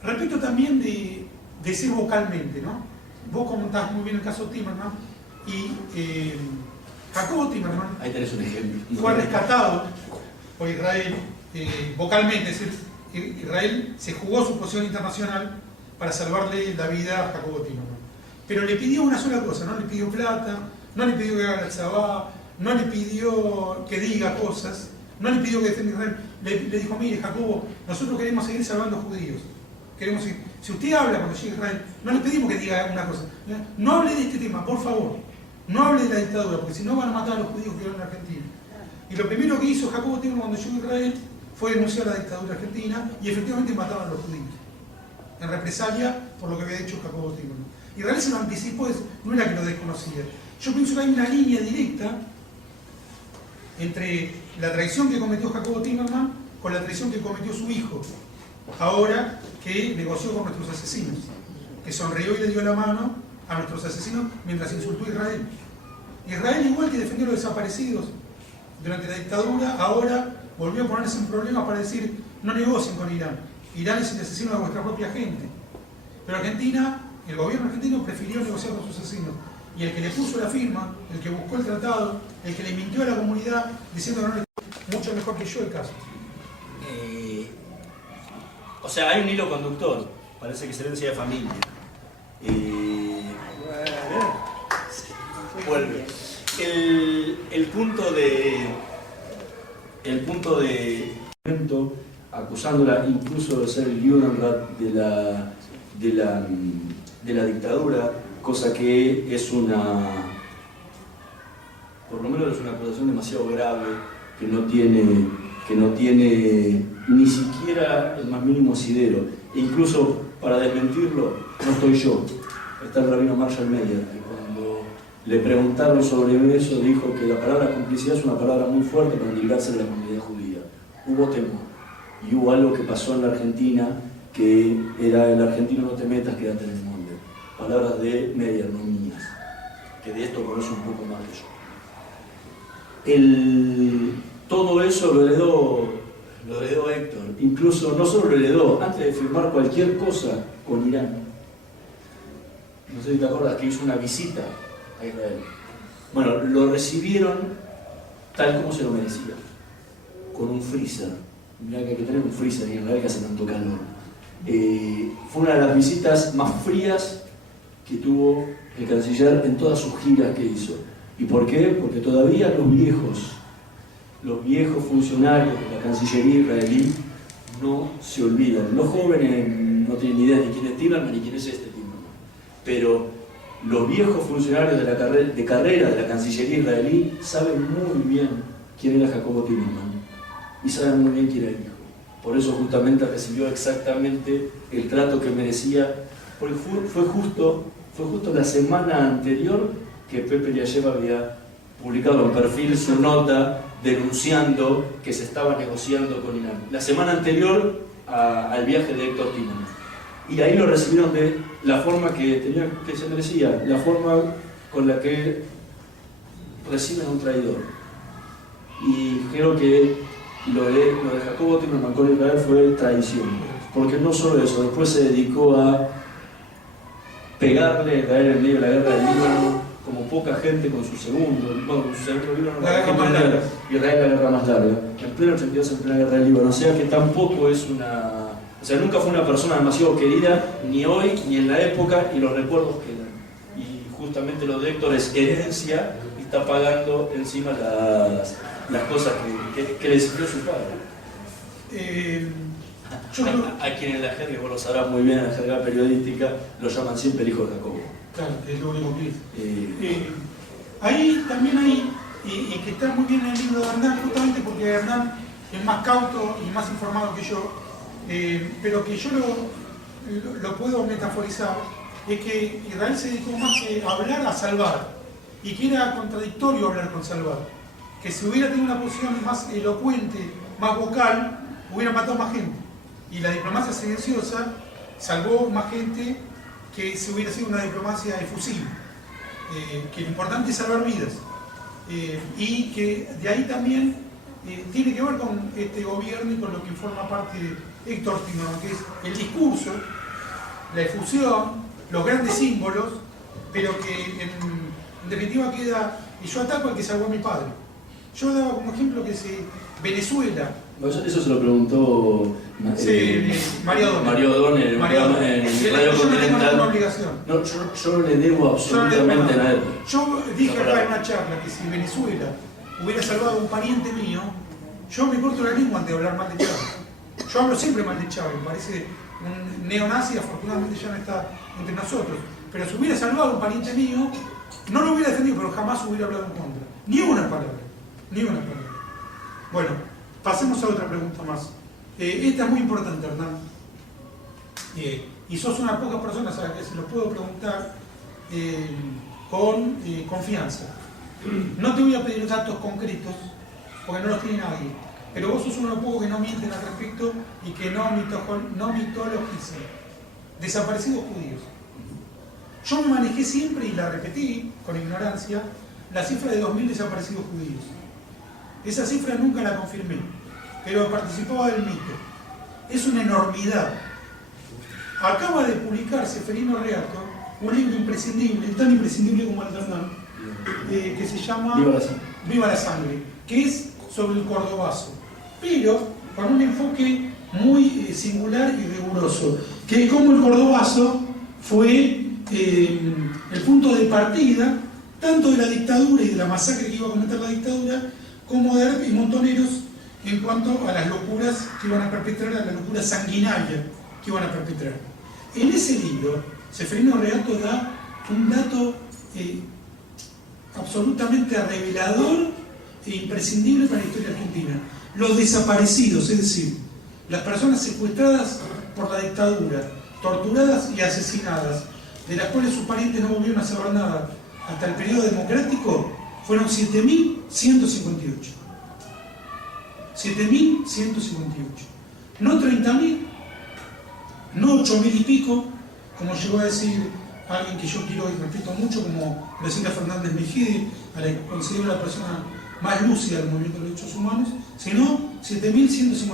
Respecto también de ser vocalmente, ¿no? Vos comentás muy bien el caso Timerman, y Jacobo Timerman ahí tenés un ejemplo. Fue rescatado por Israel vocalmente, es decir, Israel se jugó su posición internacional para salvarle la vida a Jacobo Timerman. Pero le pidió una sola cosa: no le pidió plata, no le pidió que haga el tzabá, no le pidió que diga cosas, no le pidió que defienda a Israel. Le dijo: mire, Jacobo, nosotros queremos seguir salvando judíos. Si usted habla cuando llegue a Israel, no le pedimos que diga una cosa. No hable de este tema, por favor. No hable de la dictadura, porque si no van a matar a los judíos que viven en Argentina. Y lo primero que hizo Jacobo Timerman cuando llegó a Israel fue denunciar la dictadura argentina, y efectivamente mataban a los judíos, en represalia por lo que había dicho Jacobo Timerman. Israel se lo anticipó, no era que lo desconocía. Yo pienso que hay una línea directa entre la traición que cometió Jacobo Timerman con la traición que cometió su hijo, ahora que negoció con nuestros asesinos, que sonrió y le dio la mano a nuestros asesinos mientras insultó a Israel. Israel, igual que defendió a los desaparecidos durante la dictadura, ahora volvió a ponerse en problemas para decir: no negocien con Irán. Irán es el asesino de vuestra propia gente. Pero Argentina, el gobierno argentino prefirió negociar con sus asesinos. Y el que le puso la firma, el que buscó el tratado, el que le mintió a la comunidad diciendo que no le mucho mejor que yo el caso. O sea, hay un hilo conductor, parece que es herencia de familia. Vuelve. El punto de acusándola incluso de ser el Judenrat de la dictadura, cosa que es por lo menos es una acusación demasiado grave, que no tiene ni siquiera el más mínimo asidero. E incluso para desmentirlo, no estoy yo, está el rabino Marshall Meyer, que cuando le preguntaron sobre eso dijo que la palabra complicidad es una palabra muy fuerte para librarse de la comunidad judía. Hubo temor y hubo algo que pasó en la Argentina que era: el argentino no te metas, quédate en el monte. Palabras de Meyer, no mías, que de esto conoce un poco más que yo. Todo eso lo heredó Héctor. Incluso no solo lo heredó, antes de firmar cualquier cosa con Irán. No sé si te acuerdas que hizo una visita a Israel. Bueno, lo recibieron tal como se lo merecía, con un freezer. Mirá que hay que tener un freezer en Israel que hace tanto calor. Fue una de las visitas más frías que tuvo el canciller en todas sus giras que hizo. ¿Y por qué? Porque todavía los viejos funcionarios de la Cancillería israelí no se olvidan. Los jóvenes no tienen ni idea ni quién es Timerman ni quién es este Timerman. Pero los viejos funcionarios de carrera de la Cancillería israelí saben muy bien quién era Jacobo Timerman y saben muy bien quién era el hijo. Por eso justamente recibió exactamente el trato que merecía, porque fue justo la semana anterior que Pepe Liayev había publicado en perfil su nota denunciando que se estaba negociando con Irán. La semana anterior al viaje de Héctor Timerman. Y ahí lo recibieron de la forma que se merecía, la forma con la que reciben a un traidor. Y creo que lo de Jacobo Timerman con Israel fue traición. Porque no solo eso, después se dedicó a pegarle a Israel en medio de la guerra del Líbano, como poca gente con su segundo libro, la guerra más larga. Israel la guerra más larga, en pleno 82 en plena guerra del Líbano, o sea que tampoco es nunca fue una persona demasiado querida, ni hoy, ni en la época, y los recuerdos quedan. Y justamente lo de Héctor es herencia, y está pagando encima las cosas que le enseñó su padre. A quien en la jerga, vos lo sabrás muy bien, en la jerga periodística, lo llaman siempre el hijo de Jacobo. Claro, es lo único que es. Ahí también hay, y que está muy bien en el libro de Hernán, justamente porque Hernán es más cauto y más informado que yo, pero que yo lo puedo metaforizar, es que Israel se dedicó más que a hablar a salvar, y que era contradictorio hablar con salvar. Que si hubiera tenido una posición más elocuente, más vocal, hubiera matado más gente. Y la diplomacia silenciosa salvó más gente que si hubiera sido una diplomacia efusiva. Que lo importante es salvar vidas. Y que de ahí también tiene que ver con este gobierno y con lo que forma parte de Héctor Timerman, que es el discurso, la efusión, los grandes símbolos, pero que en definitiva queda, y yo ataco al que salvó a mi padre. Yo daba como ejemplo que Venezuela. Eso se lo preguntó Mario O'Donnell en Radio Continental. No, yo no le debo absolutamente nada. Yo dije acá en una charla que si Venezuela hubiera salvado a un pariente mío, yo me corto la lengua antes de hablar mal de Chávez. Yo hablo siempre mal de Chávez, me parece un neonazi, afortunadamente ya no está entre nosotros. Pero si hubiera salvado a un pariente mío, no lo hubiera defendido, pero jamás hubiera hablado en contra. Ni una palabra. Ni una palabra. Bueno, pasemos a otra pregunta más. Esta es muy importante, Hernán. Y sos una pocas personas a las que se lo puedo preguntar con confianza. No te voy a pedir datos concretos, porque no los tiene nadie. Pero vos sos uno de los pocos que no mienten al respecto y que no mitologizan. Desaparecidos judíos. Yo me manejé siempre, y la repetí con ignorancia, la cifra de 2.000 desaparecidos judíos. Esa cifra nunca la confirmé, pero participaba del mito. es una enormidad. Acaba de publicar Seferino Reato un libro imprescindible, tan imprescindible como el de Hernán, que se llama Viva la Sangre, que es sobre el cordobazo, pero con un enfoque muy singular y riguroso, que es como el cordobazo fue el punto de partida tanto de la dictadura y de la masacre que iba a cometer la dictadura, como de Arpe y Montoneros en cuanto a las locuras que iban a perpetrar, a la locura sanguinaria que iban a perpetrar. En ese libro, Seferino Reato da un dato absolutamente revelador e imprescindible para la historia argentina. Los desaparecidos, es decir, las personas secuestradas por la dictadura, torturadas y asesinadas, de las cuales sus parientes no volvieron a saber nada hasta el periodo democrático, fueron 7.158. 7.158. No 30.000, no 8.000 y pico, como llegó a decir alguien que yo quiero y respeto mucho, como Graciela Fernández Mejide, a la que considero la persona más lúcida del movimiento de los derechos humanos, sino 7.158,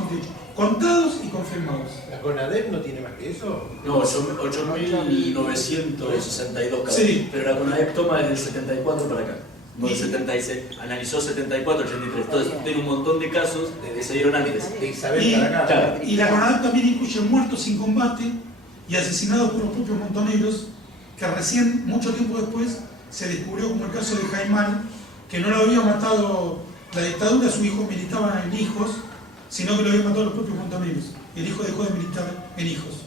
contados y confirmados. ¿La CONADEP no tiene más que eso? No, son 8.962 casos. Sí. Pero la CONADEP toma desde el 74 para acá. No el 76, analizó 74, 83. Entonces tiene un montón de casos que se dieron antes. De Isabel para acá. Claro. Y la CONADEP también incluye muertos sin combate y asesinados por los propios montoneros, que recién, mucho tiempo después, se descubrió como el caso de Jaimán, que no lo había matado la dictadura, su hijo militaba en Hijos, sino que lo habían matado los propios montoneros. El hijo dejó de militar en Hijos.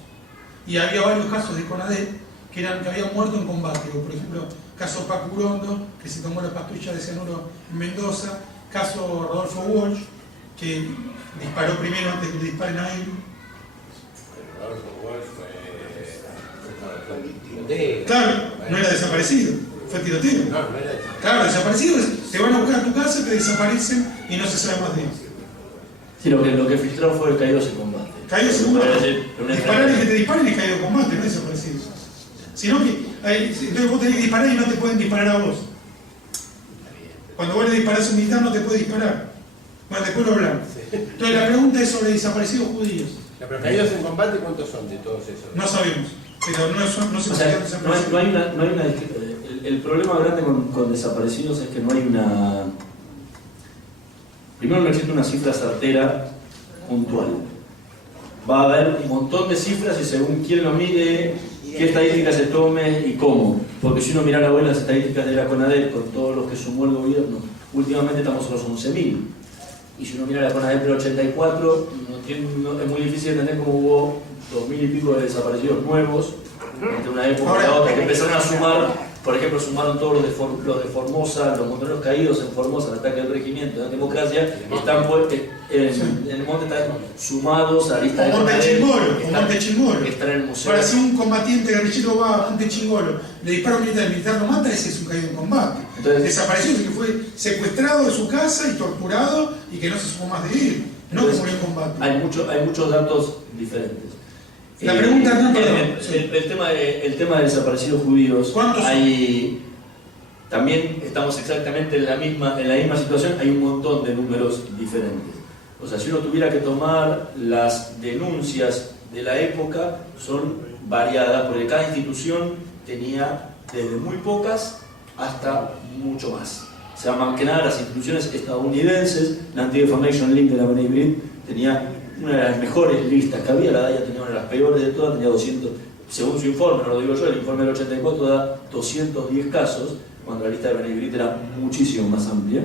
Y había varios casos de CONADEP que habían muerto en combate, o por ejemplo, caso Paco Urondo, que se tomó la pastilla de cianuro en Mendoza, caso Rodolfo Walsh, que disparó primero antes que le disparen a él. Rodolfo Walsh fue tiroteo. Claro, no era desaparecido, fue tiroteo. No, no era eso. Claro, desaparecido es, te van a buscar a tu casa, te desaparecen y no se sabe más de ellos. Sí, lo que filtraron fue caídos en combate. Caído seguro, Es decir, una disparar y que te disparen es caído de combate, no es desaparecido. Sino que entonces vos tenés que disparar y no te pueden disparar a vos. Cuando vos le disparás a un militar no te puede disparar. Bueno, después lo hablamos. Entonces la pregunta es sobre desaparecidos judíos. Pero caídos en combate, ¿cuántos son de todos esos? No sabemos, pero no se O sea, consideran desaparecidos. no hay una el problema grande con desaparecidos es que no hay una... Primero no existe una cifra certera, puntual. Va a haber un montón de cifras y según quién lo mire, qué estadísticas se tome y cómo. Porque si uno mirara hoy las estadísticas de la CONADEP con todos los que sumó el gobierno, últimamente estamos a los 11.000. Y si uno mira la CONADEP del 84, es muy difícil entender cómo hubo 2.000 y pico de desaparecidos nuevos entre una época y la otra, que empezaron a sumar. Por ejemplo, sumaron todos los de Formosa, los montoneros caídos en Formosa, el ataque del regimiento de la democracia, están en el monte están sumados a la lista de Monte Chingolo. que están en el museo. Ahora, si un combatiente guerrillero va a Monte Chingolo, le dispara a un militar, el militar lo mata, ese es un caído en combate. Entonces, desapareció, es que fue secuestrado de su casa y torturado y que no se supo más de él, no que murió en combate. Hay muchos datos diferentes. La pregunta no, el tema de desaparecidos judíos, ¿cuántos también estamos exactamente en la misma situación, hay un montón de números diferentes. O sea, si uno tuviera que tomar las denuncias de la época, son variadas, porque cada institución tenía desde muy pocas hasta mucho más. O sea, más que nada las instituciones estadounidenses, la Anti-Defamation League de la B'nai B'rith tenía una de las mejores listas que había, la DAIA tenía una de las peores de todas, tenía 200, según su informe, no lo digo yo, el informe del 84 da 210 casos, cuando la lista de B'nai B'rith era muchísimo más amplia.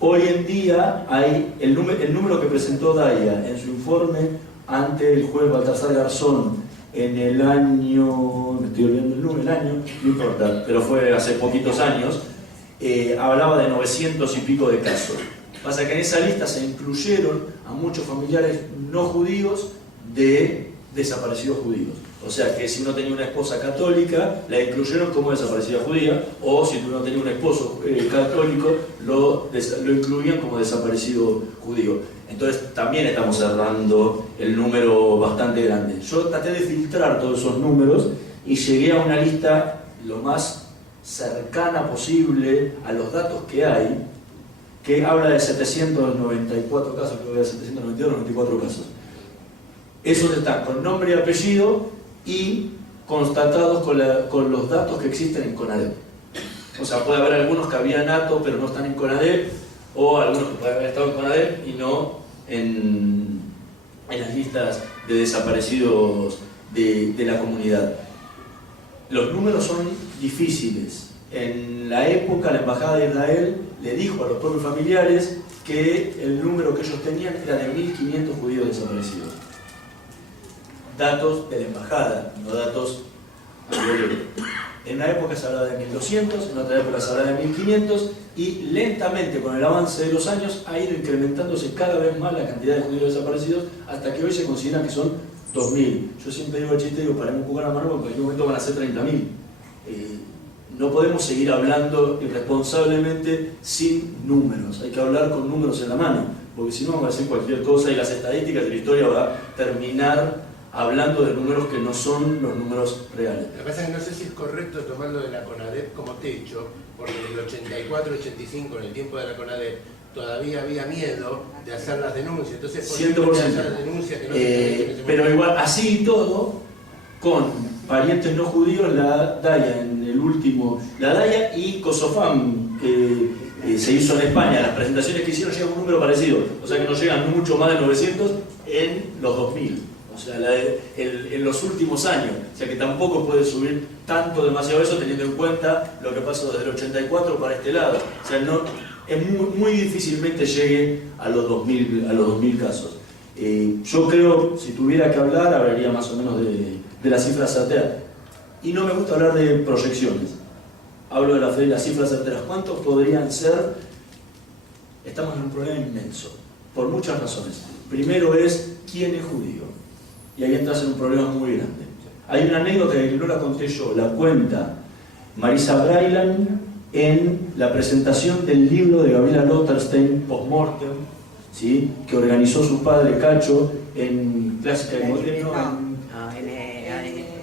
Hoy en día hay el número que presentó DAIA en su informe ante el juez Baltasar Garzón en el año, me estoy olvidando el año, no importa, pero fue hace poquitos años, hablaba de 900 y pico de casos. Pasa que en esa lista se incluyeron a muchos familiares no judíos de desaparecidos judíos. O sea que si uno tenía una esposa católica, la incluyeron como desaparecida judía, o si uno tenía un esposo católico, lo incluían como desaparecido judío. Entonces también estamos cerrando el número bastante grande. Yo traté de filtrar todos esos números y llegué a una lista lo más cercana posible a los datos que hay, que habla de 794 casos, creo que de 792, 94 casos. Esos están con nombre y apellido y constatados con los datos que existen en CONADEP. O sea, puede haber algunos que habían nato pero no están en CONADEP, o algunos que pueden haber estado en CONADEP y no en las listas de desaparecidos de la comunidad. Los números son difíciles. En la época, la Embajada de Israel le dijo a los propios familiares que el número que ellos tenían era de 1.500 judíos desaparecidos. Datos de la Embajada, no datos anteriores. En la época se hablaba de 1.200, en otra época se hablaba de 1.500, y lentamente, con el avance de los años, ha ido incrementándose cada vez más la cantidad de judíos desaparecidos, hasta que hoy se considera que son 2.000. Yo siempre digo el chiste, digo, paremos un poco la mano, porque en cualquier momento van a ser 30.000. No podemos seguir hablando irresponsablemente sin números, hay que hablar con números en la mano, porque si no vamos a decir cualquier cosa y las estadísticas de la historia va a terminar hablando de números que no son los números reales. Lo que pasa es que no sé si es correcto tomarlo de la CONADEP como techo, porque en el 84-85, en el tiempo de la CONADEP, todavía había miedo de hacer las denuncias, entonces por 100%. hacer las denuncias que no se pero igual, así y todo, con parientes no judíos, la DAIA en el último, la DAIA y COSOFAM, que se hizo en España, las presentaciones que hicieron llegan a un número parecido, o sea que no llegan mucho más de 900 en los 2000. O sea, en los últimos años, o sea que tampoco puede subir tanto demasiado eso teniendo en cuenta lo que pasó desde el 84 para este lado. O sea, no, muy difícilmente llegue a los 2000 casos. Yo creo, si tuviera que hablar, hablaría más o menos de las cifras certeras. Y no me gusta hablar de proyecciones. Hablo de las cifras certeras. ¿Cuántos podrían ser? Estamos en un problema inmenso, por muchas razones. Primero es, ¿quién es judío? Y ahí entras en un problema muy grande. Hay una anécdota que no la conté yo, la cuenta Marisa Brailan en la presentación del libro de Gabriela Lotterstein, Postmortem, ¿sí? Que organizó su padre Cacho en Clásica y Moderno.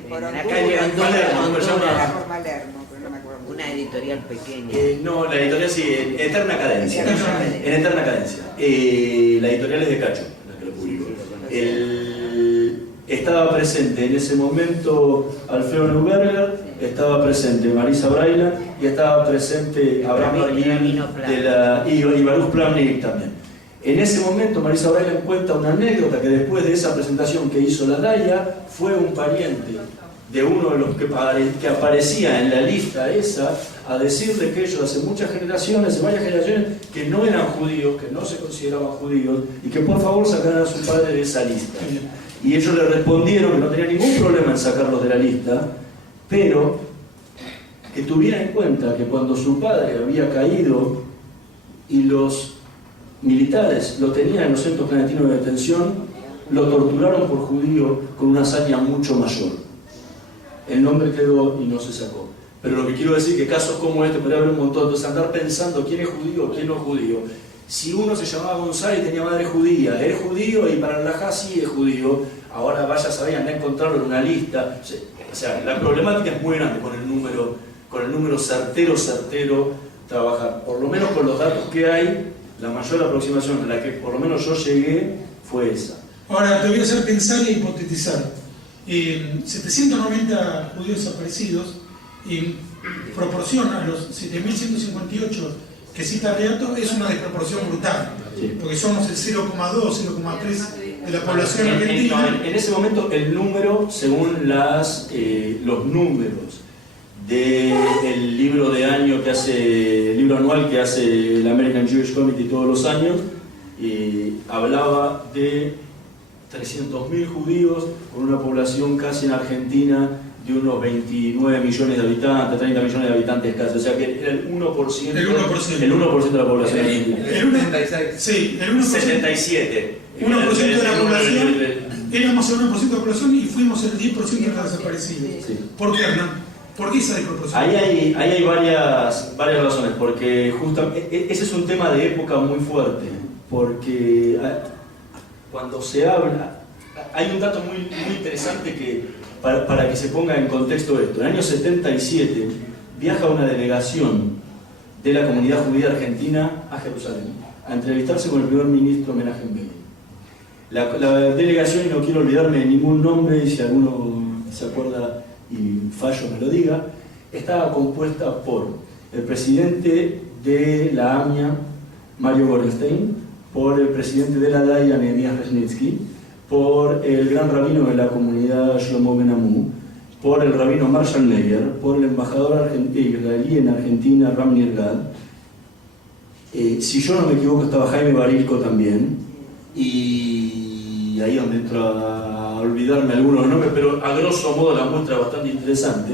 Por la calle Palermo, se llama. Una editorial pequeña. No, la editorial sí, en Eterna Cadencia. En Eterna Cadencia. La editorial es de Cacho, la que lo publicó. Estaba presente en ese momento Alfredo Neuberger, estaba presente Marisa Brailan y estaba presente Abraham Arguín y Baruch Plavnik también. En ese momento Marisa Brailan cuenta una anécdota que después de esa presentación que hizo la DAIA, fue un pariente de uno de los que aparecía en la lista esa a decirle que ellos hace muchas generaciones, varias generaciones, que no eran judíos, que no se consideraban judíos y que por favor sacaran a su padre de esa lista. Y ellos le respondieron que no tenían ningún problema en sacarlos de la lista, pero que tuviera en cuenta que cuando su padre había caído y los militares lo tenían en los centros clandestinos de detención, lo torturaron por judío con una hazaña mucho mayor. El nombre quedó y no se sacó. Pero lo que quiero decir es que casos como este podría haber un montón. Entonces andar pensando quién es judío, quién no es judío. Si uno se llamaba González y tenía madre judía, es judío, y para Rajá sí es judío, ahora vaya a saber, anda a encontrarlo en una lista. O sea, la problemática es muy grande con el número certero trabajar. Por lo menos con los datos que hay, la mayor aproximación a la que por lo menos yo llegué fue esa. Ahora te voy a hacer pensar e hipotetizar. 790 judíos desaparecidos en proporción a los 7.158 que cita Reato es una desproporción brutal, sí. Porque somos el 0,2, 0,3 de la población argentina. En ese momento el número, según los números del libro de año que hace, el libro anual que hace el American Jewish Committee todos los años, hablaba de 300.000 judíos con una población casi en Argentina de unos 29 millones de habitantes, 30 millones de habitantes casi, o sea que era el 1%, el 1% de la población argentina. El 76. Sí, el 1%. 77. 1% de la población, éramos el 1% de la población y fuimos el 10% de los desaparecidos. Sí. ¿Por qué, Hernán? ¿Por qué esa desproporción? Ahí hay varias razones, porque justamente ese es un tema de época muy fuerte, porque cuando se habla, hay un dato muy interesante que para que se ponga en contexto esto. En el año 77 viaja una delegación de la comunidad judía argentina a Jerusalén, a entrevistarse con el primer ministro Menachem Begin. La delegación, y no quiero olvidarme de ningún nombre, y si alguno se acuerda y fallo me lo diga, estaba compuesta por el presidente de la AMIA, Mario Gorenstein, por el presidente de la DAIA, Nehemías Resnitsky, por el gran rabino de la comunidad Shlomo Ben Amu, por el rabino Marshall Neger, por el embajador israelí en Argentina, Ram Nir Gad. Si yo no me equivoco, estaba Jaime Barilco también, y ahí donde entro a olvidarme algunos nombres, pero a grosso modo la muestra es bastante interesante.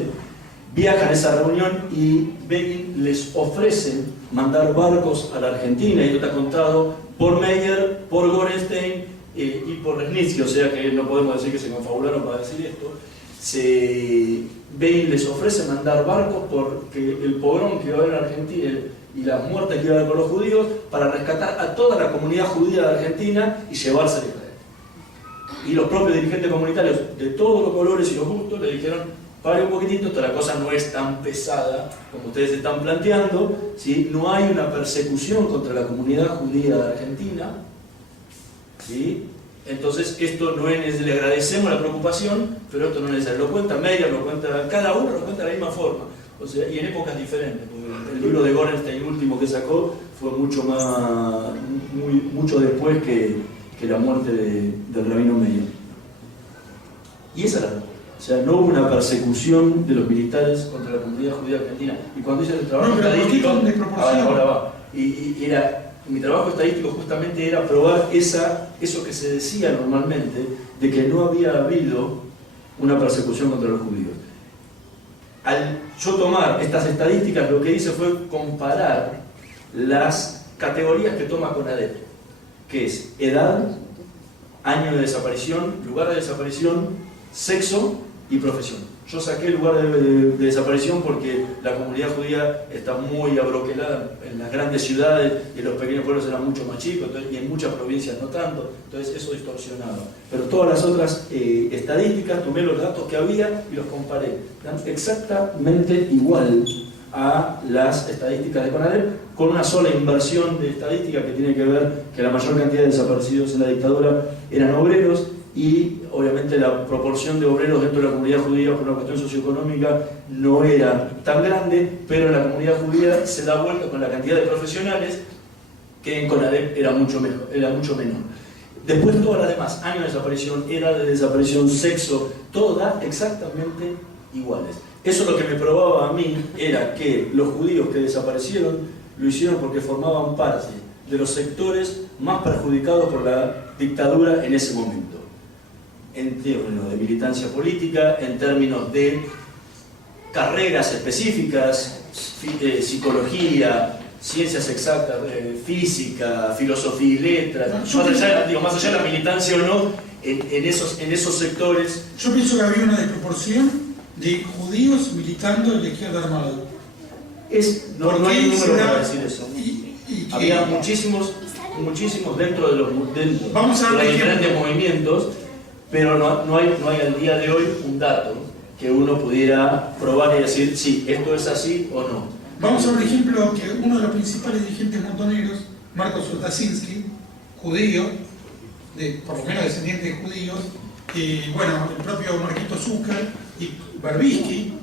Viajan a esa reunión y Begin les ofrece mandar barcos a la Argentina, y esto está contado por Meyer, por Gorenstein y por Resnitsky, o sea que no podemos decir que se confabularon para decir esto. Begin les ofrece mandar barcos porque el pogrón que va a haber en Argentina y las muertes que iba a haber con los judíos, para rescatar a toda la comunidad judía de Argentina y llevarse a Israel. Y los propios dirigentes comunitarios de todos los colores y los gustos le dijeron: pare un poquitito, esta la cosa no es tan pesada como ustedes están planteando, ¿sí? No hay una persecución contra la comunidad judía de Argentina, ¿sí? Entonces esto no es, le agradecemos la preocupación, pero esto no es necesario. Lo cuenta Meyer, lo cuenta, cada uno lo cuenta de la misma forma, o sea, y en épocas diferentes. El libro de Gorenstein, último que sacó, fue mucho después que la muerte del rabino Meyer. Y esa era la... O sea, no hubo una persecución de los militares contra la comunidad judía argentina. Y cuando hice el trabajo estadístico, ahora va. Y era, mi trabajo estadístico justamente era probar eso que se decía normalmente, de que no había habido una persecución contra los judíos. Al yo tomar estas estadísticas, lo que hice fue comparar las categorías que toma CONADEP, que es edad, año de desaparición, lugar de desaparición, sexo y profesión. Yo saqué el lugar de desaparición porque la comunidad judía está muy abroquelada en las grandes ciudades, y en los pequeños pueblos eran mucho más chicos, y en muchas provincias no tanto, entonces eso distorsionaba. Pero todas las otras estadísticas, tomé los datos que había y los comparé. Dan exactamente igual a las estadísticas de CONADEP, con una sola inversión de estadística que tiene que ver que la mayor cantidad de desaparecidos en la dictadura eran obreros, y obviamente la proporción de obreros dentro de la comunidad judía por una cuestión socioeconómica no era tan grande, pero en la comunidad judía se da vuelta con la cantidad de profesionales, que en CONADEP era mucho menor. Después todas las demás, año de desaparición, edad de desaparición, sexo, todo da exactamente iguales. Eso lo que me probaba a mí era que los judíos que desaparecieron lo hicieron porque formaban parte de los sectores más perjudicados por la dictadura en ese momento, en términos de militancia política, en términos de carreras específicas, psicología, ciencias exactas, física, filosofía y letras, más allá de la militancia o no, en esos sectores. Yo pienso que había una desproporción de judíos militando en la izquierda armada. No hay número para decir eso. Había muchísimos dentro de los diferentes movimientos, pero no hay al día de hoy un dato que uno pudiera probar y decir, sí, esto es así o no. Vamos a ver, ejemplo, que uno de los principales dirigentes montoneros, Marcos Otasinski, judío, por lo menos descendiente de judíos, bueno, el propio Marquito Zucker y Barbisky,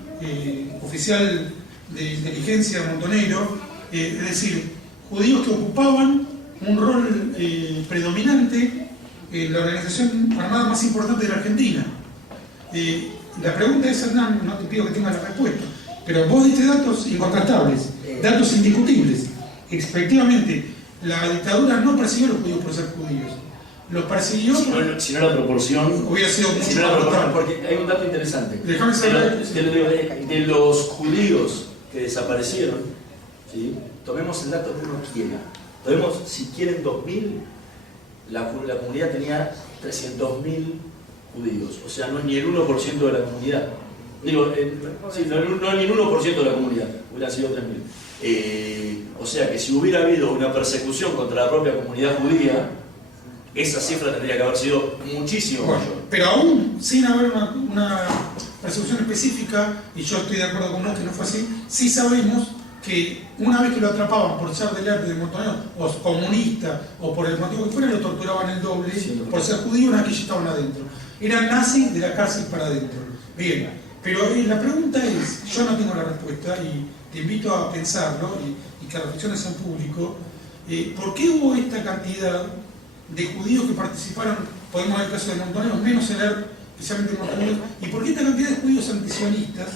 oficial de inteligencia montonero, es decir, judíos que ocupaban un rol predominante en la organización armada más importante de la Argentina. La pregunta es, Hernán, no te pido que tengas la respuesta, pero vos diste datos incontrastables, datos indiscutibles. Efectivamente, la dictadura no persiguió a los judíos por ser judíos, los persiguió... Si no la proporción... Hubiera sido mucho más brutal. Porque hay un dato interesante. Déjame saber... De los judíos que desaparecieron, ¿sí? Tomemos el dato que uno quiera. Tomemos, si quieren, 2000, la comunidad tenía 300.000 judíos. O sea, no es ni el 1% de la comunidad. Digo, sí, no ni el 1% de la comunidad, hubieran sido 3.000. O sea que si hubiera habido una persecución contra la propia comunidad judía, esa cifra tendría que haber sido muchísimo mayor. Pero aún sin haber una persecución específica, y yo estoy de acuerdo con vos que no fue así, sí sabemos que una vez que lo atrapaban por ser del arte de montonero, o comunista, o por el motivo que fuera, lo torturaban el doble por ser judío, una vez que ya estaban adentro. Eran nazis de la cárcel para adentro. Bien, pero la pregunta es, yo no tengo la respuesta y te invito a pensarlo y que reflexiones en público, ¿por qué hubo esta cantidad de judíos que participaron, podemos ver el caso de montoneros, menos en ERP, especialmente montoneros, y por qué esta cantidad de judíos antisionistas?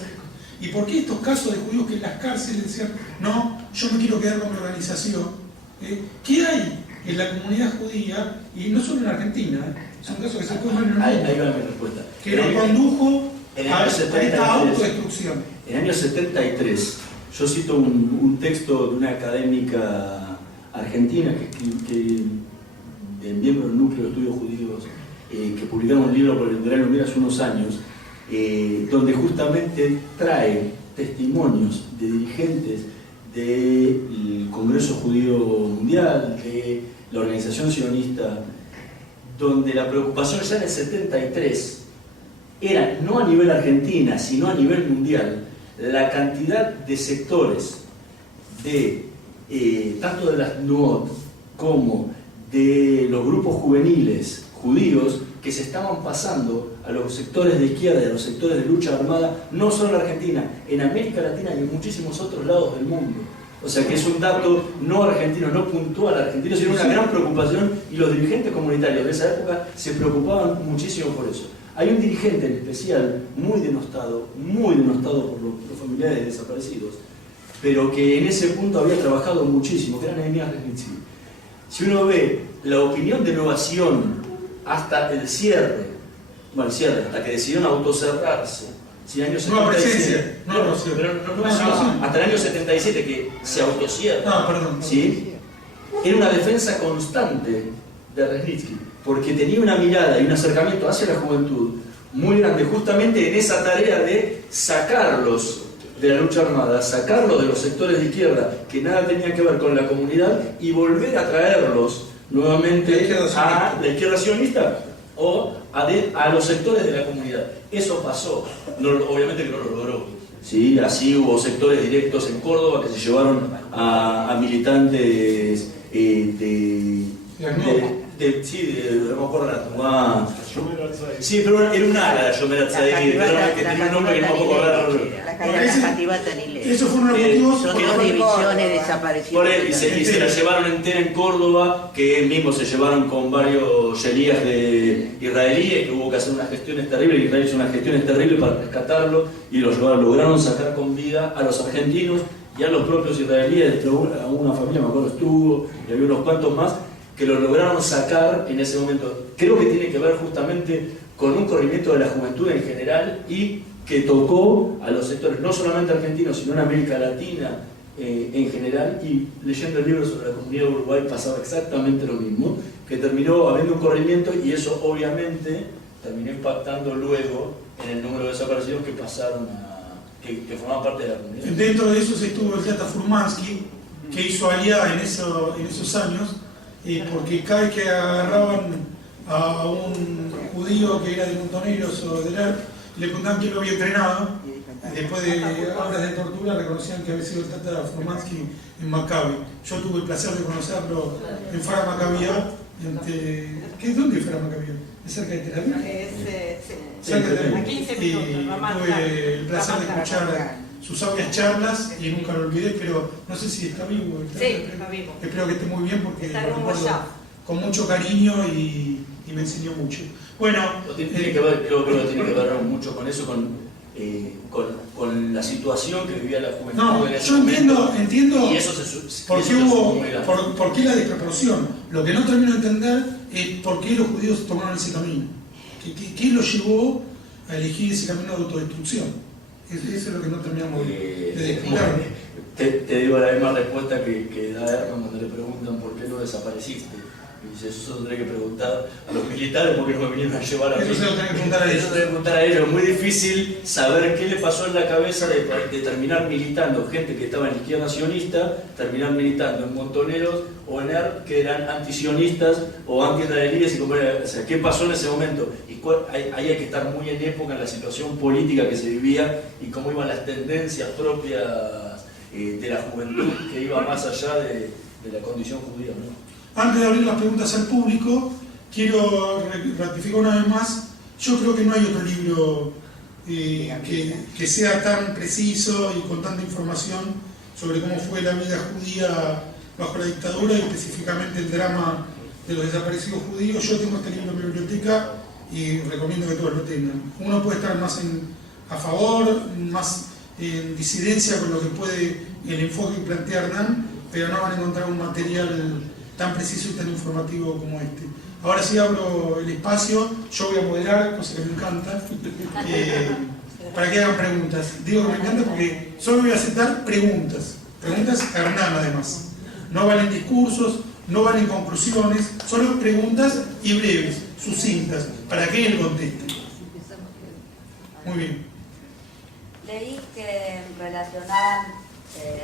¿Y por qué estos casos de judíos que en las cárceles decían, no, yo me quiero quedar con mi organización? ¿Qué hay en la comunidad judía, y no solo en Argentina, son casos que se pueden ver en el mundo, Ahí va mi respuesta. que lo condujo en el a año esta 73, autodestrucción? En el año 73, yo cito un texto de una académica argentina que miembro del núcleo de estudios judíos, que publicaron un libro por el Editorial Lumira hace unos años, donde justamente trae testimonios de dirigentes del Congreso Judío Mundial, de la organización sionista, donde la preocupación ya en el 73 era, no a nivel Argentina, sino a nivel mundial, la cantidad de sectores de tanto de las Nuot como de los grupos juveniles judíos que se estaban pasando a los sectores de izquierda y a los sectores de lucha armada, no solo en Argentina, en América Latina y en muchísimos otros lados del mundo. O sea que es un dato no argentino, no puntual argentino, sino una gran preocupación, y los dirigentes comunitarios de esa época se preocupaban muchísimo por eso. Hay un dirigente en especial muy denostado por los familiares desaparecidos, pero que en ese punto había trabajado muchísimo, que era Nehemías Resnitzky. Si uno ve la opinión de Novación hasta el cierre, hasta que decidieron autocerrarse, años 77, hasta el año 77 que se autocierra, ¿sí? Era una defensa constante de Resnitzky, porque tenía una mirada y un acercamiento hacia la juventud muy grande, justamente en esa tarea de sacarlos de la lucha armada, sacarlos de los sectores de izquierda que nada tenían que ver con la comunidad y volver a traerlos nuevamente a la izquierda sionista o a los sectores de la comunidad. Eso pasó, obviamente que no lo logró. ¿Sí? Así hubo sectores directos en Córdoba que se llevaron a militantes no me acuerdo la Tumá. Sí, pero era una ala de Yomer Atzaí, que tenía un nombre que no me puedo acordar. Esos fueron los motivos. Son dos divisiones desaparecidas. Y se la llevaron entera en Córdoba, que mismo se llevaron con varios yelías de israelíes, que hubo que hacer unas gestiones terribles, y Israel hizo unas gestiones terribles para rescatarlo, y los lograron sacar con vida a los argentinos y a los propios israelíes. Una familia, me acuerdo, estuvo, y había unos cuantos más que lo lograron sacar en ese momento. Creo que tiene que ver justamente con un corrimiento de la juventud en general y que tocó a los sectores, no solamente argentinos, sino en América Latina en general. Y leyendo el libro sobre la comunidad de Uruguay pasaba exactamente lo mismo, que terminó habiendo un corrimiento, y eso obviamente terminó impactando luego en el número de desaparecidos que pasaron que formaban parte de la comunidad. Dentro de eso se estuvo el Tata Furmansky, que hizo aliada en esos años, porque cada vez que agarraban a un judío que era de Montoneros o de ERP, le preguntaban quién lo había entrenado, y después de horas de tortura reconocían que había sido el Tata Furmansky en Maccabi. Yo tuve el placer de conocerlo en Farah Maccabía. ¿Dónde es Farah Maccabía? ¿Es cerca de Tel Aviv? Cerca de Tel Aviv. A 15 minutos, tuve el placer de escuchar sus sabias charlas y nunca lo olvidé, pero no sé si está vivo. Está vivo. Espero que esté muy bien porque está lo recuerdo con mucho cariño y me enseñó mucho. Bueno, creo que tiene que ver mucho con eso, con la situación que vivía la juventud. No, en ese yo momento. entiendo Y eso por qué la desproporción. Lo que no termino de entender es por qué los judíos tomaron ese camino. ¿Qué los llevó a elegir ese camino de autodestrucción? Eso es lo que no terminamos de descubrir. Te digo la misma respuesta que da Herman cuando le preguntan por qué no desapareciste. Y dice, eso tendré que preguntar a los militares porque no me vinieron a llevar a mí. Eso se lo tenés que preguntar a ellos. Eso tenés que preguntar a ellos. Es muy difícil saber qué le pasó en la cabeza de terminar militando, gente que estaba en la izquierda sionista, terminar militando en Montoneros o en ERP, que eran antisionistas o anti-israelíes. O sea, ¿qué pasó en ese momento? Y ahí hay que estar muy en época en la situación política que se vivía y cómo iban las tendencias propias de la juventud que iba más allá de la condición judía, ¿no? Antes de abrir las preguntas al público, quiero ratificar una vez más, yo creo que no hay otro libro que sea tan preciso y con tanta información sobre cómo fue la vida judía bajo la dictadura y específicamente el drama de los desaparecidos judíos. Yo tengo este libro en mi biblioteca y recomiendo que todos lo tengan. Uno puede estar más a favor, más en disidencia con lo que puede el enfoque que plantea Hernán, pero no van a encontrar un material tan preciso y tan informativo como este. Ahora sí abro el espacio, yo voy a moderar, cosa que me encanta, para que hagan preguntas. Digo que me encanta porque solo voy a aceptar preguntas a Hernán además. No valen discursos, no valen conclusiones, solo preguntas y breves, sucintas, para que él conteste. Muy bien. Leí que relacionaban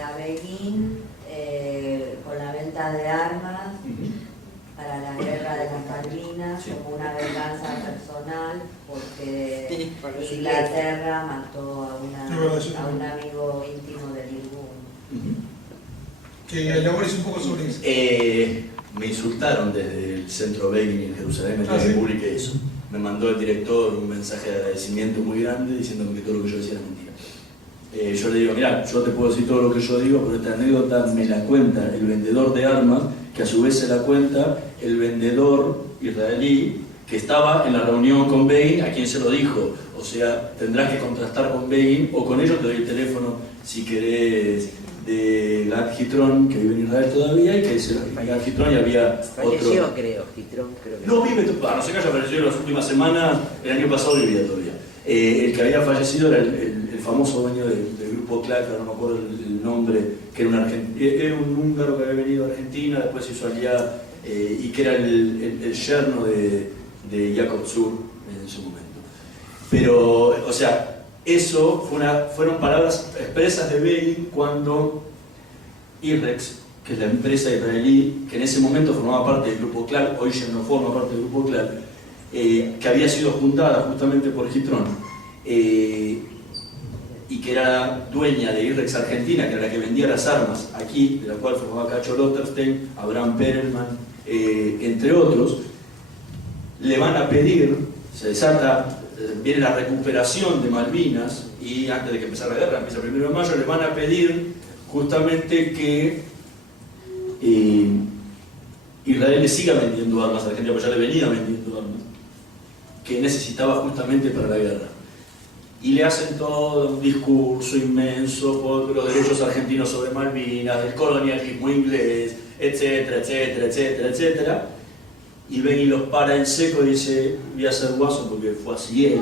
a Begin con la venta de armas para la guerra de las Malvinas, como una venganza personal, porque Inglaterra mató a un amigo íntimo de Irgun. Que elabores un poco sobre eso. Me insultaron desde el centro Begin en Jerusalén, me publiqué eso. Me mandó el director un mensaje de agradecimiento muy grande diciéndome que todo lo que yo decía era mentira. Yo le digo, mirá, yo te puedo decir todo lo que yo digo, pero esta anécdota me la cuenta el vendedor de armas, que a su vez se la cuenta el vendedor israelí que estaba en la reunión con Begin, a quien se lo dijo. O sea, tendrás que contrastar con Begin o con ellos, te doy el teléfono si querés, de Gad Gitron, que vive en Israel todavía, y que Gad Gitron y había falleció, otro... creo, Gitron, creo que no vive, no sé que haya fallecido en las últimas semanas, el año pasado vivía todavía. El que había fallecido era el famoso dueño del grupo Clark, no me acuerdo el nombre, que era un húngaro que había venido a Argentina, después se hizo allá, y que era el yerno de Jacob Zur en su momento. Pero, o sea, eso fueron palabras expresas de Begin cuando IREX, que es la empresa israelí, que en ese momento formaba parte del grupo Clark, hoy ya no forma parte del grupo Clark, que había sido fundada justamente por Gitron, y que era dueña de IREX Argentina, que era la que vendía las armas aquí, de la cual formaba Cacho Lotterstein, Abraham Perelman, entre otros, le van a pedir, se desata, viene la recuperación de Malvinas, y antes de que empezara la guerra, empieza el 1 de mayo, le van a pedir justamente que Israel le siga vendiendo armas a Argentina, porque ya le venía vendiendo armas, que necesitaba justamente para la guerra. Y le hacen todo un discurso inmenso por los derechos argentinos sobre Malvinas, del colonialismo inglés, etcétera, etcétera, etcétera, etcétera. Y Begin los para en seco y dice, voy a hacer guaso porque fue así él.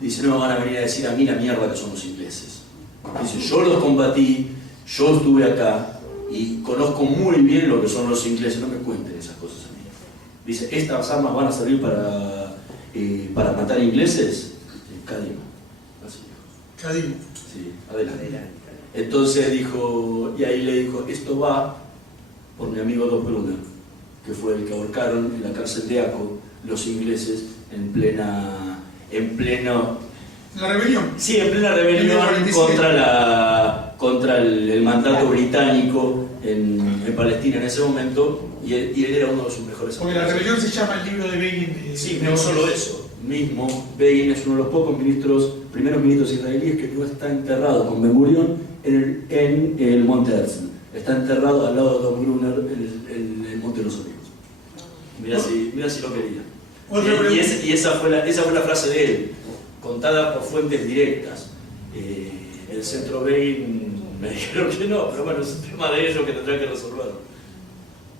Dice, no me van a venir a decir a mí la mierda que son los ingleses. Dice, yo los combatí, yo estuve acá y conozco muy bien lo que son los ingleses, no me cuenten esas cosas a mí. Dice, ¿estas armas van a servir para matar ingleses? Cadima. Así dijo. Cadima. Sí, adelante. Entonces dijo, y ahí le dijo, esto va por mi amigo Dos Brunner, que fue el que ahorcaron en la cárcel de Aco los ingleses en pleno... ¿La rebelión? Sí, en plena rebelión contra el mandato británico en Palestina en ese momento, y él era uno de sus mejores amigos. Porque la rebelión se llama el libro de Begin. Sí, no solo eso. Mismo, Begin es uno de los pocos primeros ministros israelíes que no está enterrado con Ben Gurion en el Monte Herzl. Está enterrado al lado de Don Brunner en el Monte de los Olivos. Mira si lo quería. Y esa fue la frase de él, contada por fuentes directas. El centro Begin me dijeron que no, pero bueno, es un tema de ellos que tendrán que resolverlo.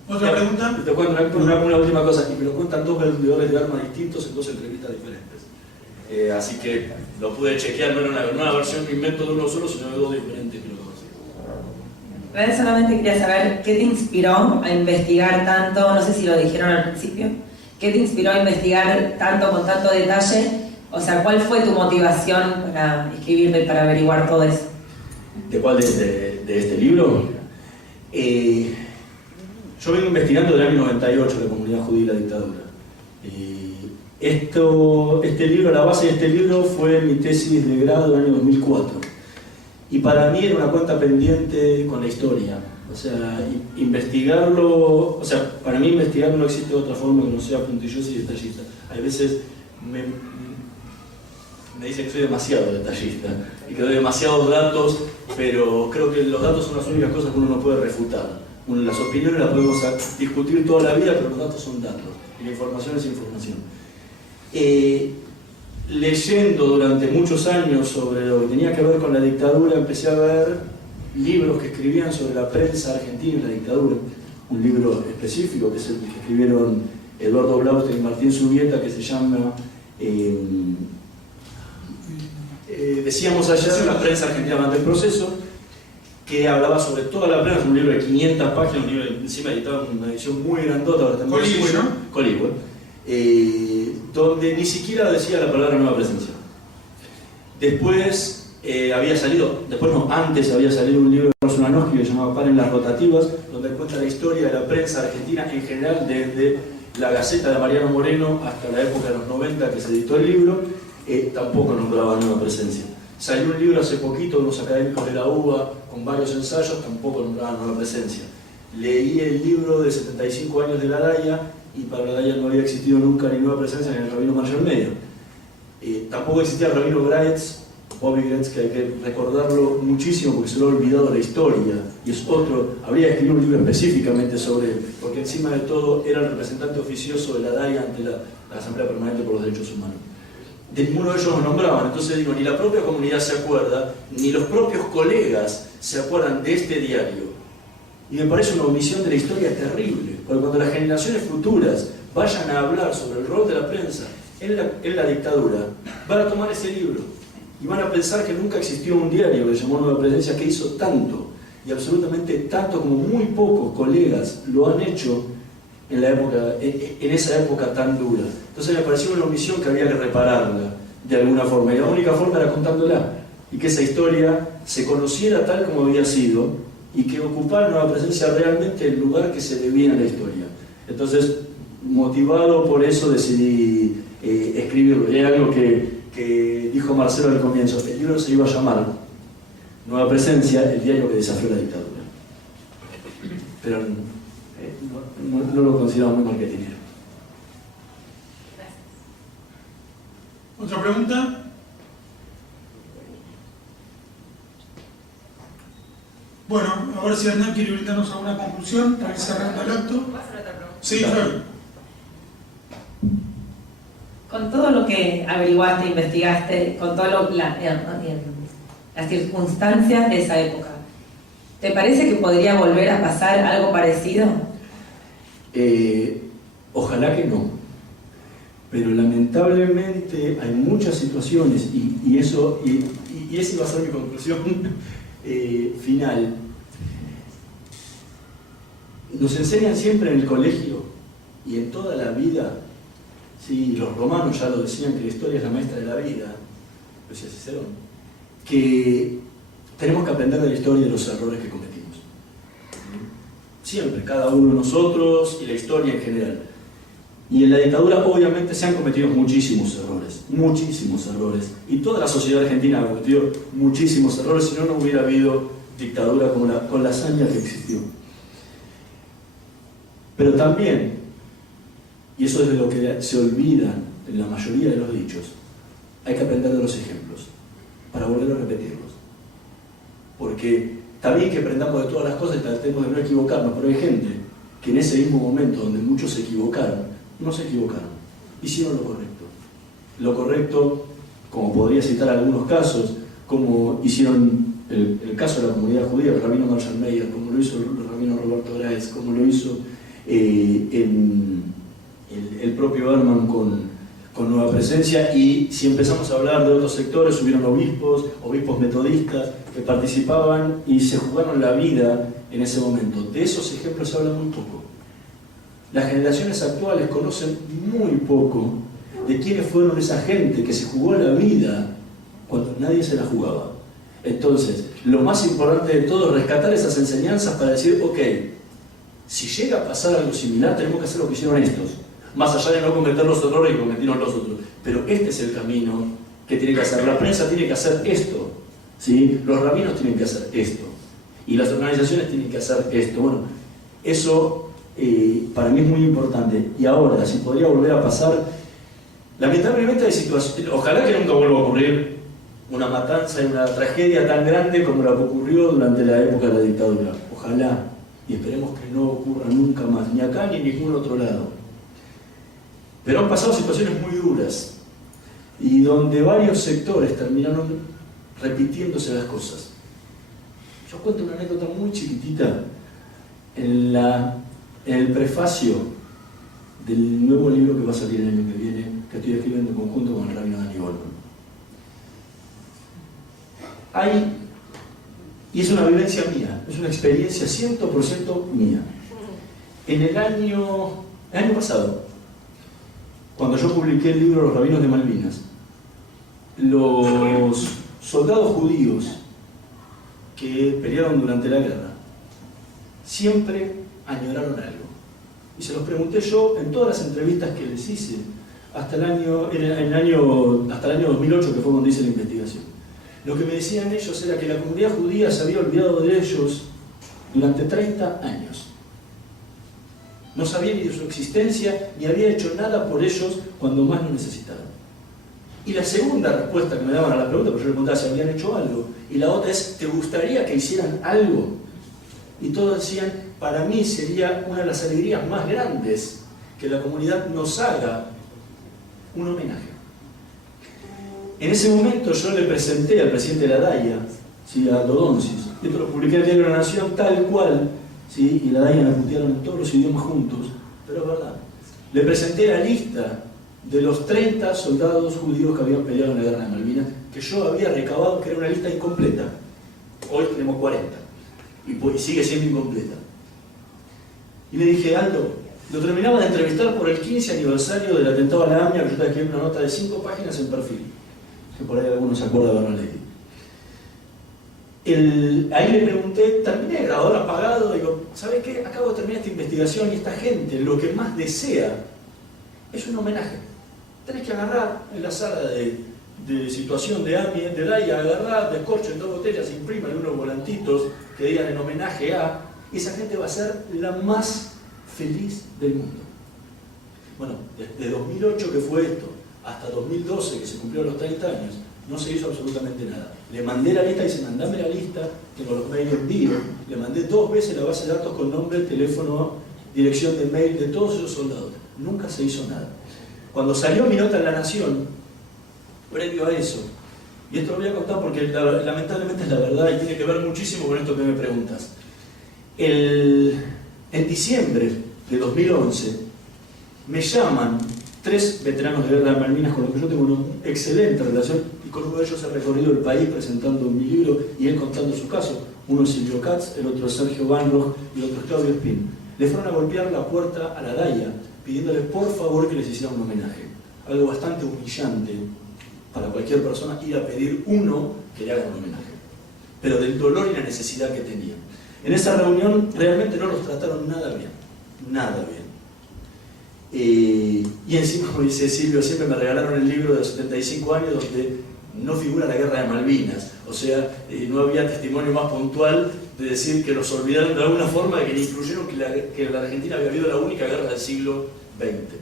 ¿Otra pregunta? Te cuento una última cosa, y me lo cuentan dos vendedores de armas distintos en dos entrevistas diferentes. Así que lo pude chequear, no era una versión que invento de uno solo, sino de dos diferentes que lo conocen. Solamente quería saber qué te inspiró a investigar tanto, no sé si lo dijeron al principio, qué te inspiró a investigar tanto, con tanto detalle, o sea, ¿cuál fue tu motivación para escribirlo y para averiguar todo eso? ¿De cuál de este libro? Yo vengo investigando desde el año 98 la comunidad judía y la dictadura. La base de este libro fue mi tesis de grado del año 2004. Y para mí era una cuenta pendiente con la historia. O sea, investigarlo, o sea, para mí investigar no existe de otra forma que no sea puntilloso y detallista. Hay veces me dicen que soy demasiado detallista y que doy demasiados datos, pero creo que los datos son las únicas cosas que uno no puede refutar. Las opiniones las podemos discutir toda la vida, pero los datos son datos y la información es información. Leyendo durante muchos años sobre lo que tenía que ver con la dictadura, empecé a ver libros que escribían sobre la prensa argentina y la dictadura. Un libro específico, que es el que escribieron Eduardo Blaustein y Martín Subieta, que se llama decíamos ayer, la prensa argentina durante el proceso, que hablaba sobre toda la prensa, un libro de 500 páginas, un libro encima editado en una edición muy grandota, ahora también Coligüe, ¿no? Coligüe, donde ni siquiera decía la palabra nueva presencia. Después antes había salido un libro de Rosa Nanoski que se llamaba Paren las rotativas, donde cuenta la historia de la prensa argentina en general, desde la Gaceta de Mariano Moreno hasta la época de los 90 que se editó el libro. Tampoco nombraba nueva presencia. Salió un libro hace poquito, unos académicos de la UBA, con varios ensayos, tampoco nombraba nueva presencia. Leí el libro de 75 años de la DAIA, y para la DAIA no había existido nunca ni nueva presencia ni el rabino Marshall Meyer. Tampoco existía el rabino Graetz, Bobby Graetz, que hay que recordarlo muchísimo porque se lo ha olvidado la historia, y es otro, habría escrito un libro específicamente sobre él, porque encima de todo era el representante oficioso de la DAIA ante la Asamblea Permanente por los Derechos Humanos. De ninguno de ellos nos nombraban, entonces digo, ni la propia comunidad se acuerda, ni los propios colegas se acuerdan de este diario. Y me parece una omisión de la historia terrible, porque cuando las generaciones futuras vayan a hablar sobre el rol de la prensa en la dictadura, van a tomar ese libro y van a pensar que nunca existió un diario que se llamó Nueva Presencia que hizo tanto, y absolutamente tanto como muy pocos colegas lo han hecho en esa época tan dura. Entonces me pareció una omisión que había que repararla de alguna forma, y la única forma era contándola, y que esa historia se conociera tal como había sido, y que ocupara Nueva Presencia realmente el lugar que se debía en la historia. Entonces, motivado por eso, decidí escribirlo. Y hay algo que dijo Marcelo al comienzo: el libro se iba a llamar Nueva Presencia, el diario que desafió la dictadura. Pero no lo consideraba muy marketingero. ¿Otra pregunta? Bueno, a ver si Hernán quiere brindarnos alguna conclusión para ir cerrando el acto. Sí, Fer. Con todo lo que averiguaste, investigaste, con todas las circunstancias de esa época, ¿te parece que podría volver a pasar algo parecido? Ojalá que no, pero lamentablemente hay muchas situaciones, y esa iba a ser mi conclusión final. Nos enseñan siempre en el colegio y en toda la vida, sí, los romanos ya lo decían, que la historia es la maestra de la vida, lo decía Cicerón, que tenemos que aprender de la historia y de los errores que cometimos. Siempre, cada uno de nosotros y la historia en general. Y en la dictadura obviamente se han cometido muchísimos errores, y toda la sociedad argentina ha cometido muchísimos errores, si no hubiera habido dictadura con la hazaña que existió. Pero también, y eso es de lo que se olvida en la mayoría de los dichos, hay que aprender de los ejemplos para volver a repetirlos. Porque está bien que aprendamos de todas las cosas y tratemos de no equivocarnos, pero hay gente que en ese mismo momento donde muchos se equivocaron, no se equivocaron, hicieron lo correcto. Lo correcto, como podría citar algunos casos, como hicieron el caso de la comunidad judía, el rabino Marshall Meyer, como lo hizo el rabino Roberto Graetz, como lo hizo el propio Herman con Nueva Presencia. Y si empezamos a hablar de otros sectores, hubieron obispos metodistas que participaban y se jugaron la vida en ese momento. De esos ejemplos se habla muy poco. Las generaciones actuales conocen muy poco de quiénes fueron esa gente que se jugó la vida cuando nadie se la jugaba. Entonces, lo más importante de todo es rescatar esas enseñanzas para decir, ok, si llega a pasar algo similar, tenemos que hacer lo que hicieron estos, más allá de no cometer los errores que cometieron los otros. Pero este es el camino que tiene que hacer. La prensa tiene que hacer esto, ¿sí? Los rabinos tienen que hacer esto, y las organizaciones tienen que hacer esto. Bueno, eso para mí es muy importante. Y ahora, si podría volver a pasar, lamentablemente hay situaciones, ojalá que nunca vuelva a ocurrir una matanza y una tragedia tan grande como la que ocurrió durante la época de la dictadura. Ojalá, y esperemos que no ocurra nunca más, ni acá ni en ningún otro lado. Pero han pasado situaciones muy duras, y donde varios sectores terminaron repitiéndose las cosas. Yo cuento una anécdota muy chiquitita en el prefacio del nuevo libro que va a salir el año que viene, que estoy escribiendo en conjunto con el rabino Dani Goldman. Y es una vivencia mía, es una experiencia 100% mía. En el año pasado, cuando yo publiqué el libro Los Rabinos de Malvinas, los soldados judíos que pelearon durante la guerra siempre añoraron algo. Y se los pregunté yo en todas las entrevistas que les hice hasta el año 2008, que fue cuando hice la investigación. Lo que me decían ellos era que la comunidad judía se había olvidado de ellos durante 30 años. No sabía ni de su existencia, ni había hecho nada por ellos cuando más lo necesitaban. Y la segunda respuesta que me daban a la pregunta, porque yo les preguntaba si habían hecho algo, y la otra es, ¿te gustaría que hicieran algo? Y todos decían, para mí sería una de las alegrías más grandes que la comunidad nos haga un homenaje. En ese momento yo le presenté al presidente de la DAIA, ¿sí? A Dodonsis, esto lo publiqué en el diario La Nación tal cual, ¿sí? Y la DAIA la putearon en todos los idiomas juntos, pero es verdad. Le presenté la lista de los 30 soldados judíos que habían peleado en la guerra de Malvinas, que yo había recabado, que era una lista incompleta. Hoy tenemos 40, y sigue siendo incompleta. Y le dije, Aldo, lo terminaba de entrevistar por el 15 aniversario del atentado a la AMIA, que yo te escribí una nota de 5 páginas en perfil, que por ahí algunos se acuerdan de haberla leído. Ahí le pregunté, terminé el grabador apagado, digo, ¿sabes qué? Acabo de terminar esta investigación y esta gente lo que más desea es un homenaje. Tenés que agarrar en la sala de situación de AMIA, de DAIA, agarrar, descorchen 2 botellas, impriman unos volantitos que digan en homenaje a, y esa gente va a ser la más feliz del mundo. Bueno, desde 2008 que fue esto, hasta 2012 que se cumplieron los 30 años, no se hizo absolutamente nada. Le mandé la lista, dice, mandame la lista, tengo los mails en vivo, le mandé 2 veces la base de datos con nombre, teléfono, dirección de mail de todos esos soldados. Nunca se hizo nada. Cuando salió mi nota en La Nación, previo a eso, y esto lo voy a contar porque lamentablemente es la verdad y tiene que ver muchísimo con esto que me preguntas. En diciembre de 2011 me llaman 3 veteranos de guerra de Malvinas con los que yo tengo una excelente relación, y con uno de ellos he recorrido el país presentando mi libro y él contando su caso. Uno es Silvio Katz, el otro es Sergio Van Roch y el otro es Claudio Espín. Le fueron a golpear la puerta a la DAIA pidiéndole por favor que les hiciera un homenaje. Algo bastante humillante para cualquier persona ir a pedir uno que le haga un homenaje, pero del dolor y la necesidad que tenían. En esa reunión realmente no los trataron nada bien, nada bien. Y encima, como dice Silvio, siempre me regalaron el libro de los 75 años donde no figura la guerra de Malvinas. O sea, no había testimonio más puntual de decir que los olvidaron de alguna forma, de que le incluyeron que la Argentina había habido la única guerra del siglo XX.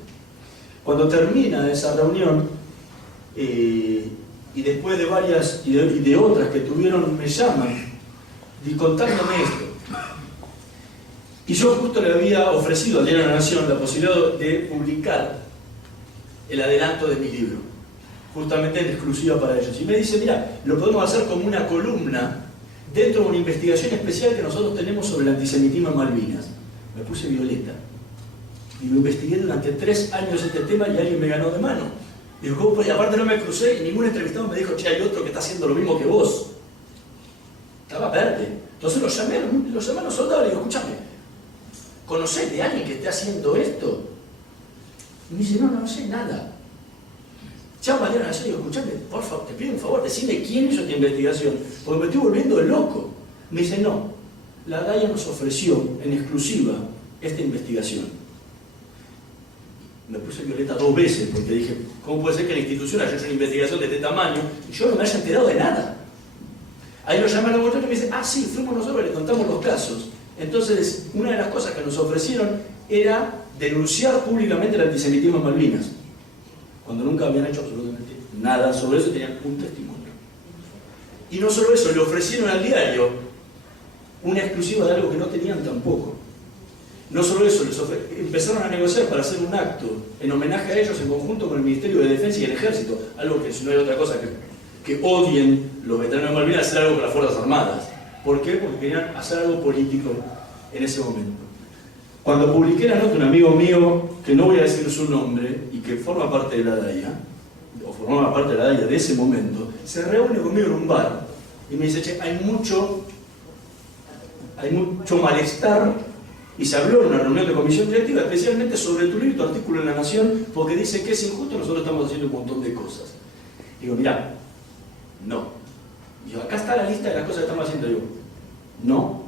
Cuando termina esa reunión, y después de varias y de otras que tuvieron, me llaman contándome esto. Y yo justo le había ofrecido al Diario de la Nación la posibilidad de publicar el adelanto de mi libro, justamente en exclusiva para ellos. Y me dice, mira, lo podemos hacer como una columna dentro de una investigación especial que nosotros tenemos sobre el antisemitismo en Malvinas. Me puse violeta. Y lo investigué durante 3 años este tema y alguien me ganó de mano. Digo, ¿cómo? Y aparte no me crucé y ningún entrevistado me dijo, che, hay otro que está haciendo lo mismo que vos. Estaba verde. Entonces lo llamé a los soldados y digo, escúchame, ¿conocés de alguien que esté haciendo esto? Y me dice, no sé nada. Llamo a Diario de la Nación y digo, escúchame, por favor, te pido un favor, decime quién hizo esta investigación, porque me estoy volviendo loco. Me dice, no, la DAIA nos ofreció en exclusiva esta investigación. Me puse violeta 2 veces porque dije, ¿cómo puede ser que la institución haya hecho una investigación de este tamaño y yo no me haya enterado de nada? Ahí lo llaman a los muchachos y me dicen, ah, sí, fuimos nosotros y le contamos los casos. Entonces, una de las cosas que nos ofrecieron era denunciar públicamente el antisemitismo en Malvinas, cuando nunca habían hecho absolutamente nada sobre eso, tenían un testimonio. Y no solo eso, le ofrecieron al diario una exclusiva de algo que no tenían tampoco. No solo eso, empezaron a negociar para hacer un acto en homenaje a ellos en conjunto con el Ministerio de Defensa y el Ejército, algo que no hay otra cosa que odien los veteranos de Malvinas, hacer algo con las Fuerzas Armadas. ¿Por qué? Porque querían hacer algo político en ese momento. Cuando publiqué la nota, un amigo mío, que no voy a decir su nombre, y que forma parte de la DAIA, o formaba parte de la DAIA de ese momento, se reúne conmigo en un bar y me dice, che, hay mucho malestar, y se habló en una reunión de comisión directiva, especialmente sobre tu libro y tu artículo en La Nación, porque dice que es injusto, nosotros estamos haciendo un montón de cosas. Digo, mirá, no. Digo, acá está la lista de las cosas que estamos haciendo. Digo, no.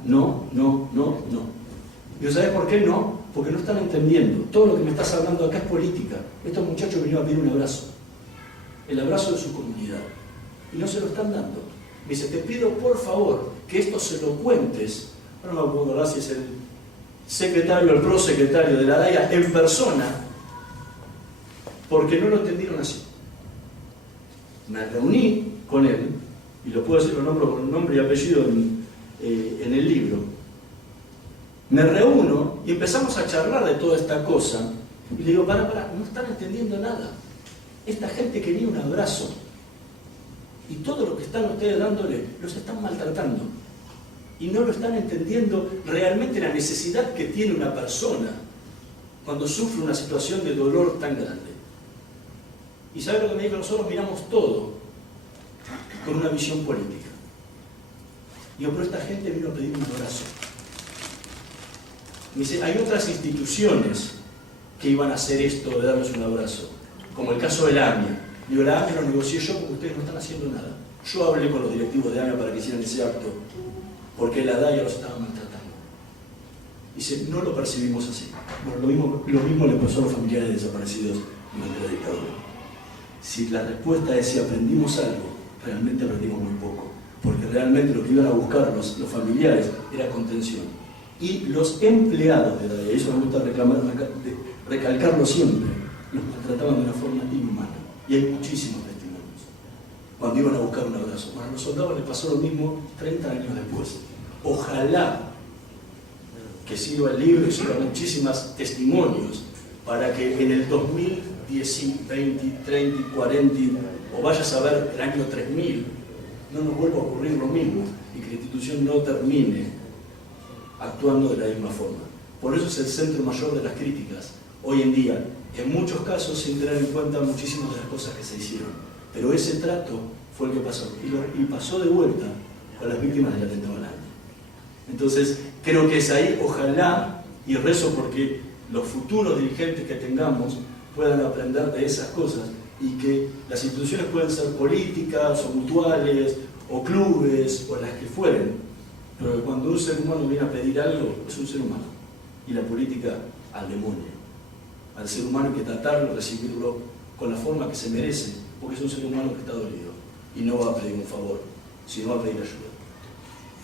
Digo, ¿sabes por qué no? Porque no están entendiendo. Todo lo que me estás hablando acá es política. Estos muchachos vinieron a pedir un abrazo. El abrazo de su comunidad. Y no se lo están dando. Me dice, te pido por favor que esto se lo cuentes. No me acuerdo ahora si es el secretario, el prosecretario de la DAIA en persona, porque no lo entendieron así. Me reuní con él, y lo puedo decir, lo nombro con nombre y apellido en el libro. Me reúno y empezamos a charlar de toda esta cosa, y le digo, para, no están entendiendo nada. Esta gente quería un abrazo, y todo lo que están ustedes dándole, los están maltratando. Y no lo están entendiendo realmente la necesidad que tiene una persona cuando sufre una situación de dolor tan grande. Y ¿sabe lo que me dijo? Nosotros miramos todo con una visión política. Digo, pero esta gente vino a pedir un abrazo. Me dice, hay otras instituciones que iban a hacer esto de darles un abrazo, como el caso de la AMIA. Digo, la AMIA lo negocié yo porque ustedes no están haciendo nada. Yo hablé con los directivos de AMIA para que hicieran ese acto, porque la DAIA los estaba maltratando. Dice, no lo percibimos así. Bueno, lo mismo le pasó a los familiares desaparecidos durante la dictadura. Si la respuesta es si aprendimos algo, realmente aprendimos muy poco, porque realmente lo que iban a buscar los familiares era contención. Y los empleados de la DAIA, eso me gusta recalcarlo siempre, los maltrataban de una forma inhumana. Y hay muchísimos testimonios. Cuando iban a buscar un abrazo. Bueno, a los soldados les pasó lo mismo 30 años después. Ojalá que sirva el libro y sirva muchísimos testimonios para que en el 2010, 20, 30, 40 o vaya a saber el año 3000 no nos vuelva a ocurrir lo mismo y que la institución no termine actuando de la misma forma. Por eso es el centro mayor de las críticas hoy en día, en muchos casos sin tener en cuenta muchísimas de las cosas que se hicieron. Pero ese trato fue el que pasó y pasó de vuelta con las víctimas del atentado al AMIA. Entonces, creo que es ahí, ojalá, y rezo porque los futuros dirigentes que tengamos puedan aprender de esas cosas y que las instituciones pueden ser políticas o mutuales o clubes o las que fueren, pero que cuando un ser humano viene a pedir algo, es un ser humano. Y la política al demonio. Al ser humano hay que tratarlo, recibirlo con la forma que se merece, porque es un ser humano que está dolido y no va a pedir un favor, sino va a pedir ayuda.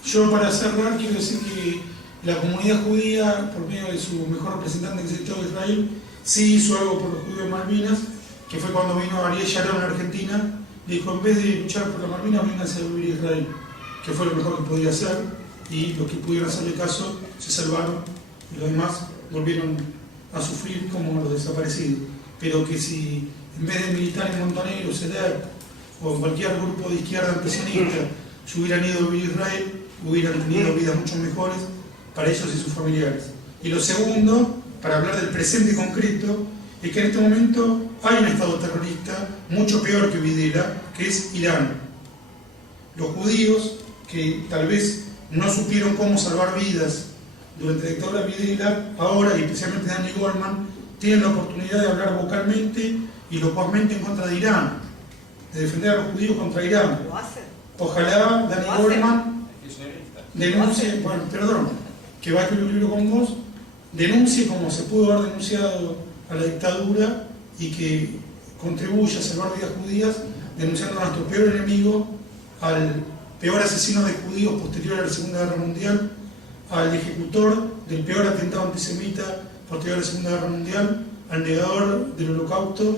Yo, para cerrar, quiero decir que la comunidad judía, por medio de su mejor representante, que es el Estado de Israel, sí hizo algo por los judíos de Malvinas, que fue cuando vino Ariel Sharon a Argentina, dijo, en vez de luchar por las Malvinas, vénganse a vivir a Israel, que fue lo mejor que podía hacer, y los que pudieron hacerle caso se salvaron, y los demás volvieron a sufrir como los desaparecidos. Pero que si en vez de militar en Montonero, CEDER o en cualquier grupo de izquierda antisionista se hubieran ido a vivir a Israel, hubieran tenido vidas mucho mejores para ellos y sus familiares. Y lo segundo, para hablar del presente concreto, es que en este momento hay un estado terrorista mucho peor que Videla, que es Irán. Los judíos, que tal vez no supieron cómo salvar vidas durante la dictadura de Videla, ahora, y especialmente Danny Goldman, tienen la oportunidad de hablar vocalmente y locuazmente en contra de Irán, de defender a los judíos contra Irán. ¿Lo hacen? Ojalá Danny Goldman denuncie, bueno, perdón, que va a escribir un libro con vos, denuncie como se pudo haber denunciado a la dictadura y que contribuya a salvar vidas judías, denunciando a nuestro peor enemigo, al peor asesino de judíos posterior a la Segunda Guerra Mundial, al ejecutor del peor atentado antisemita posterior a la Segunda Guerra Mundial, al negador del Holocausto,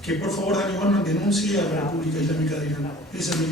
que por favor Dani Goldman denuncie a la República Islámica de Irán. Esa es mi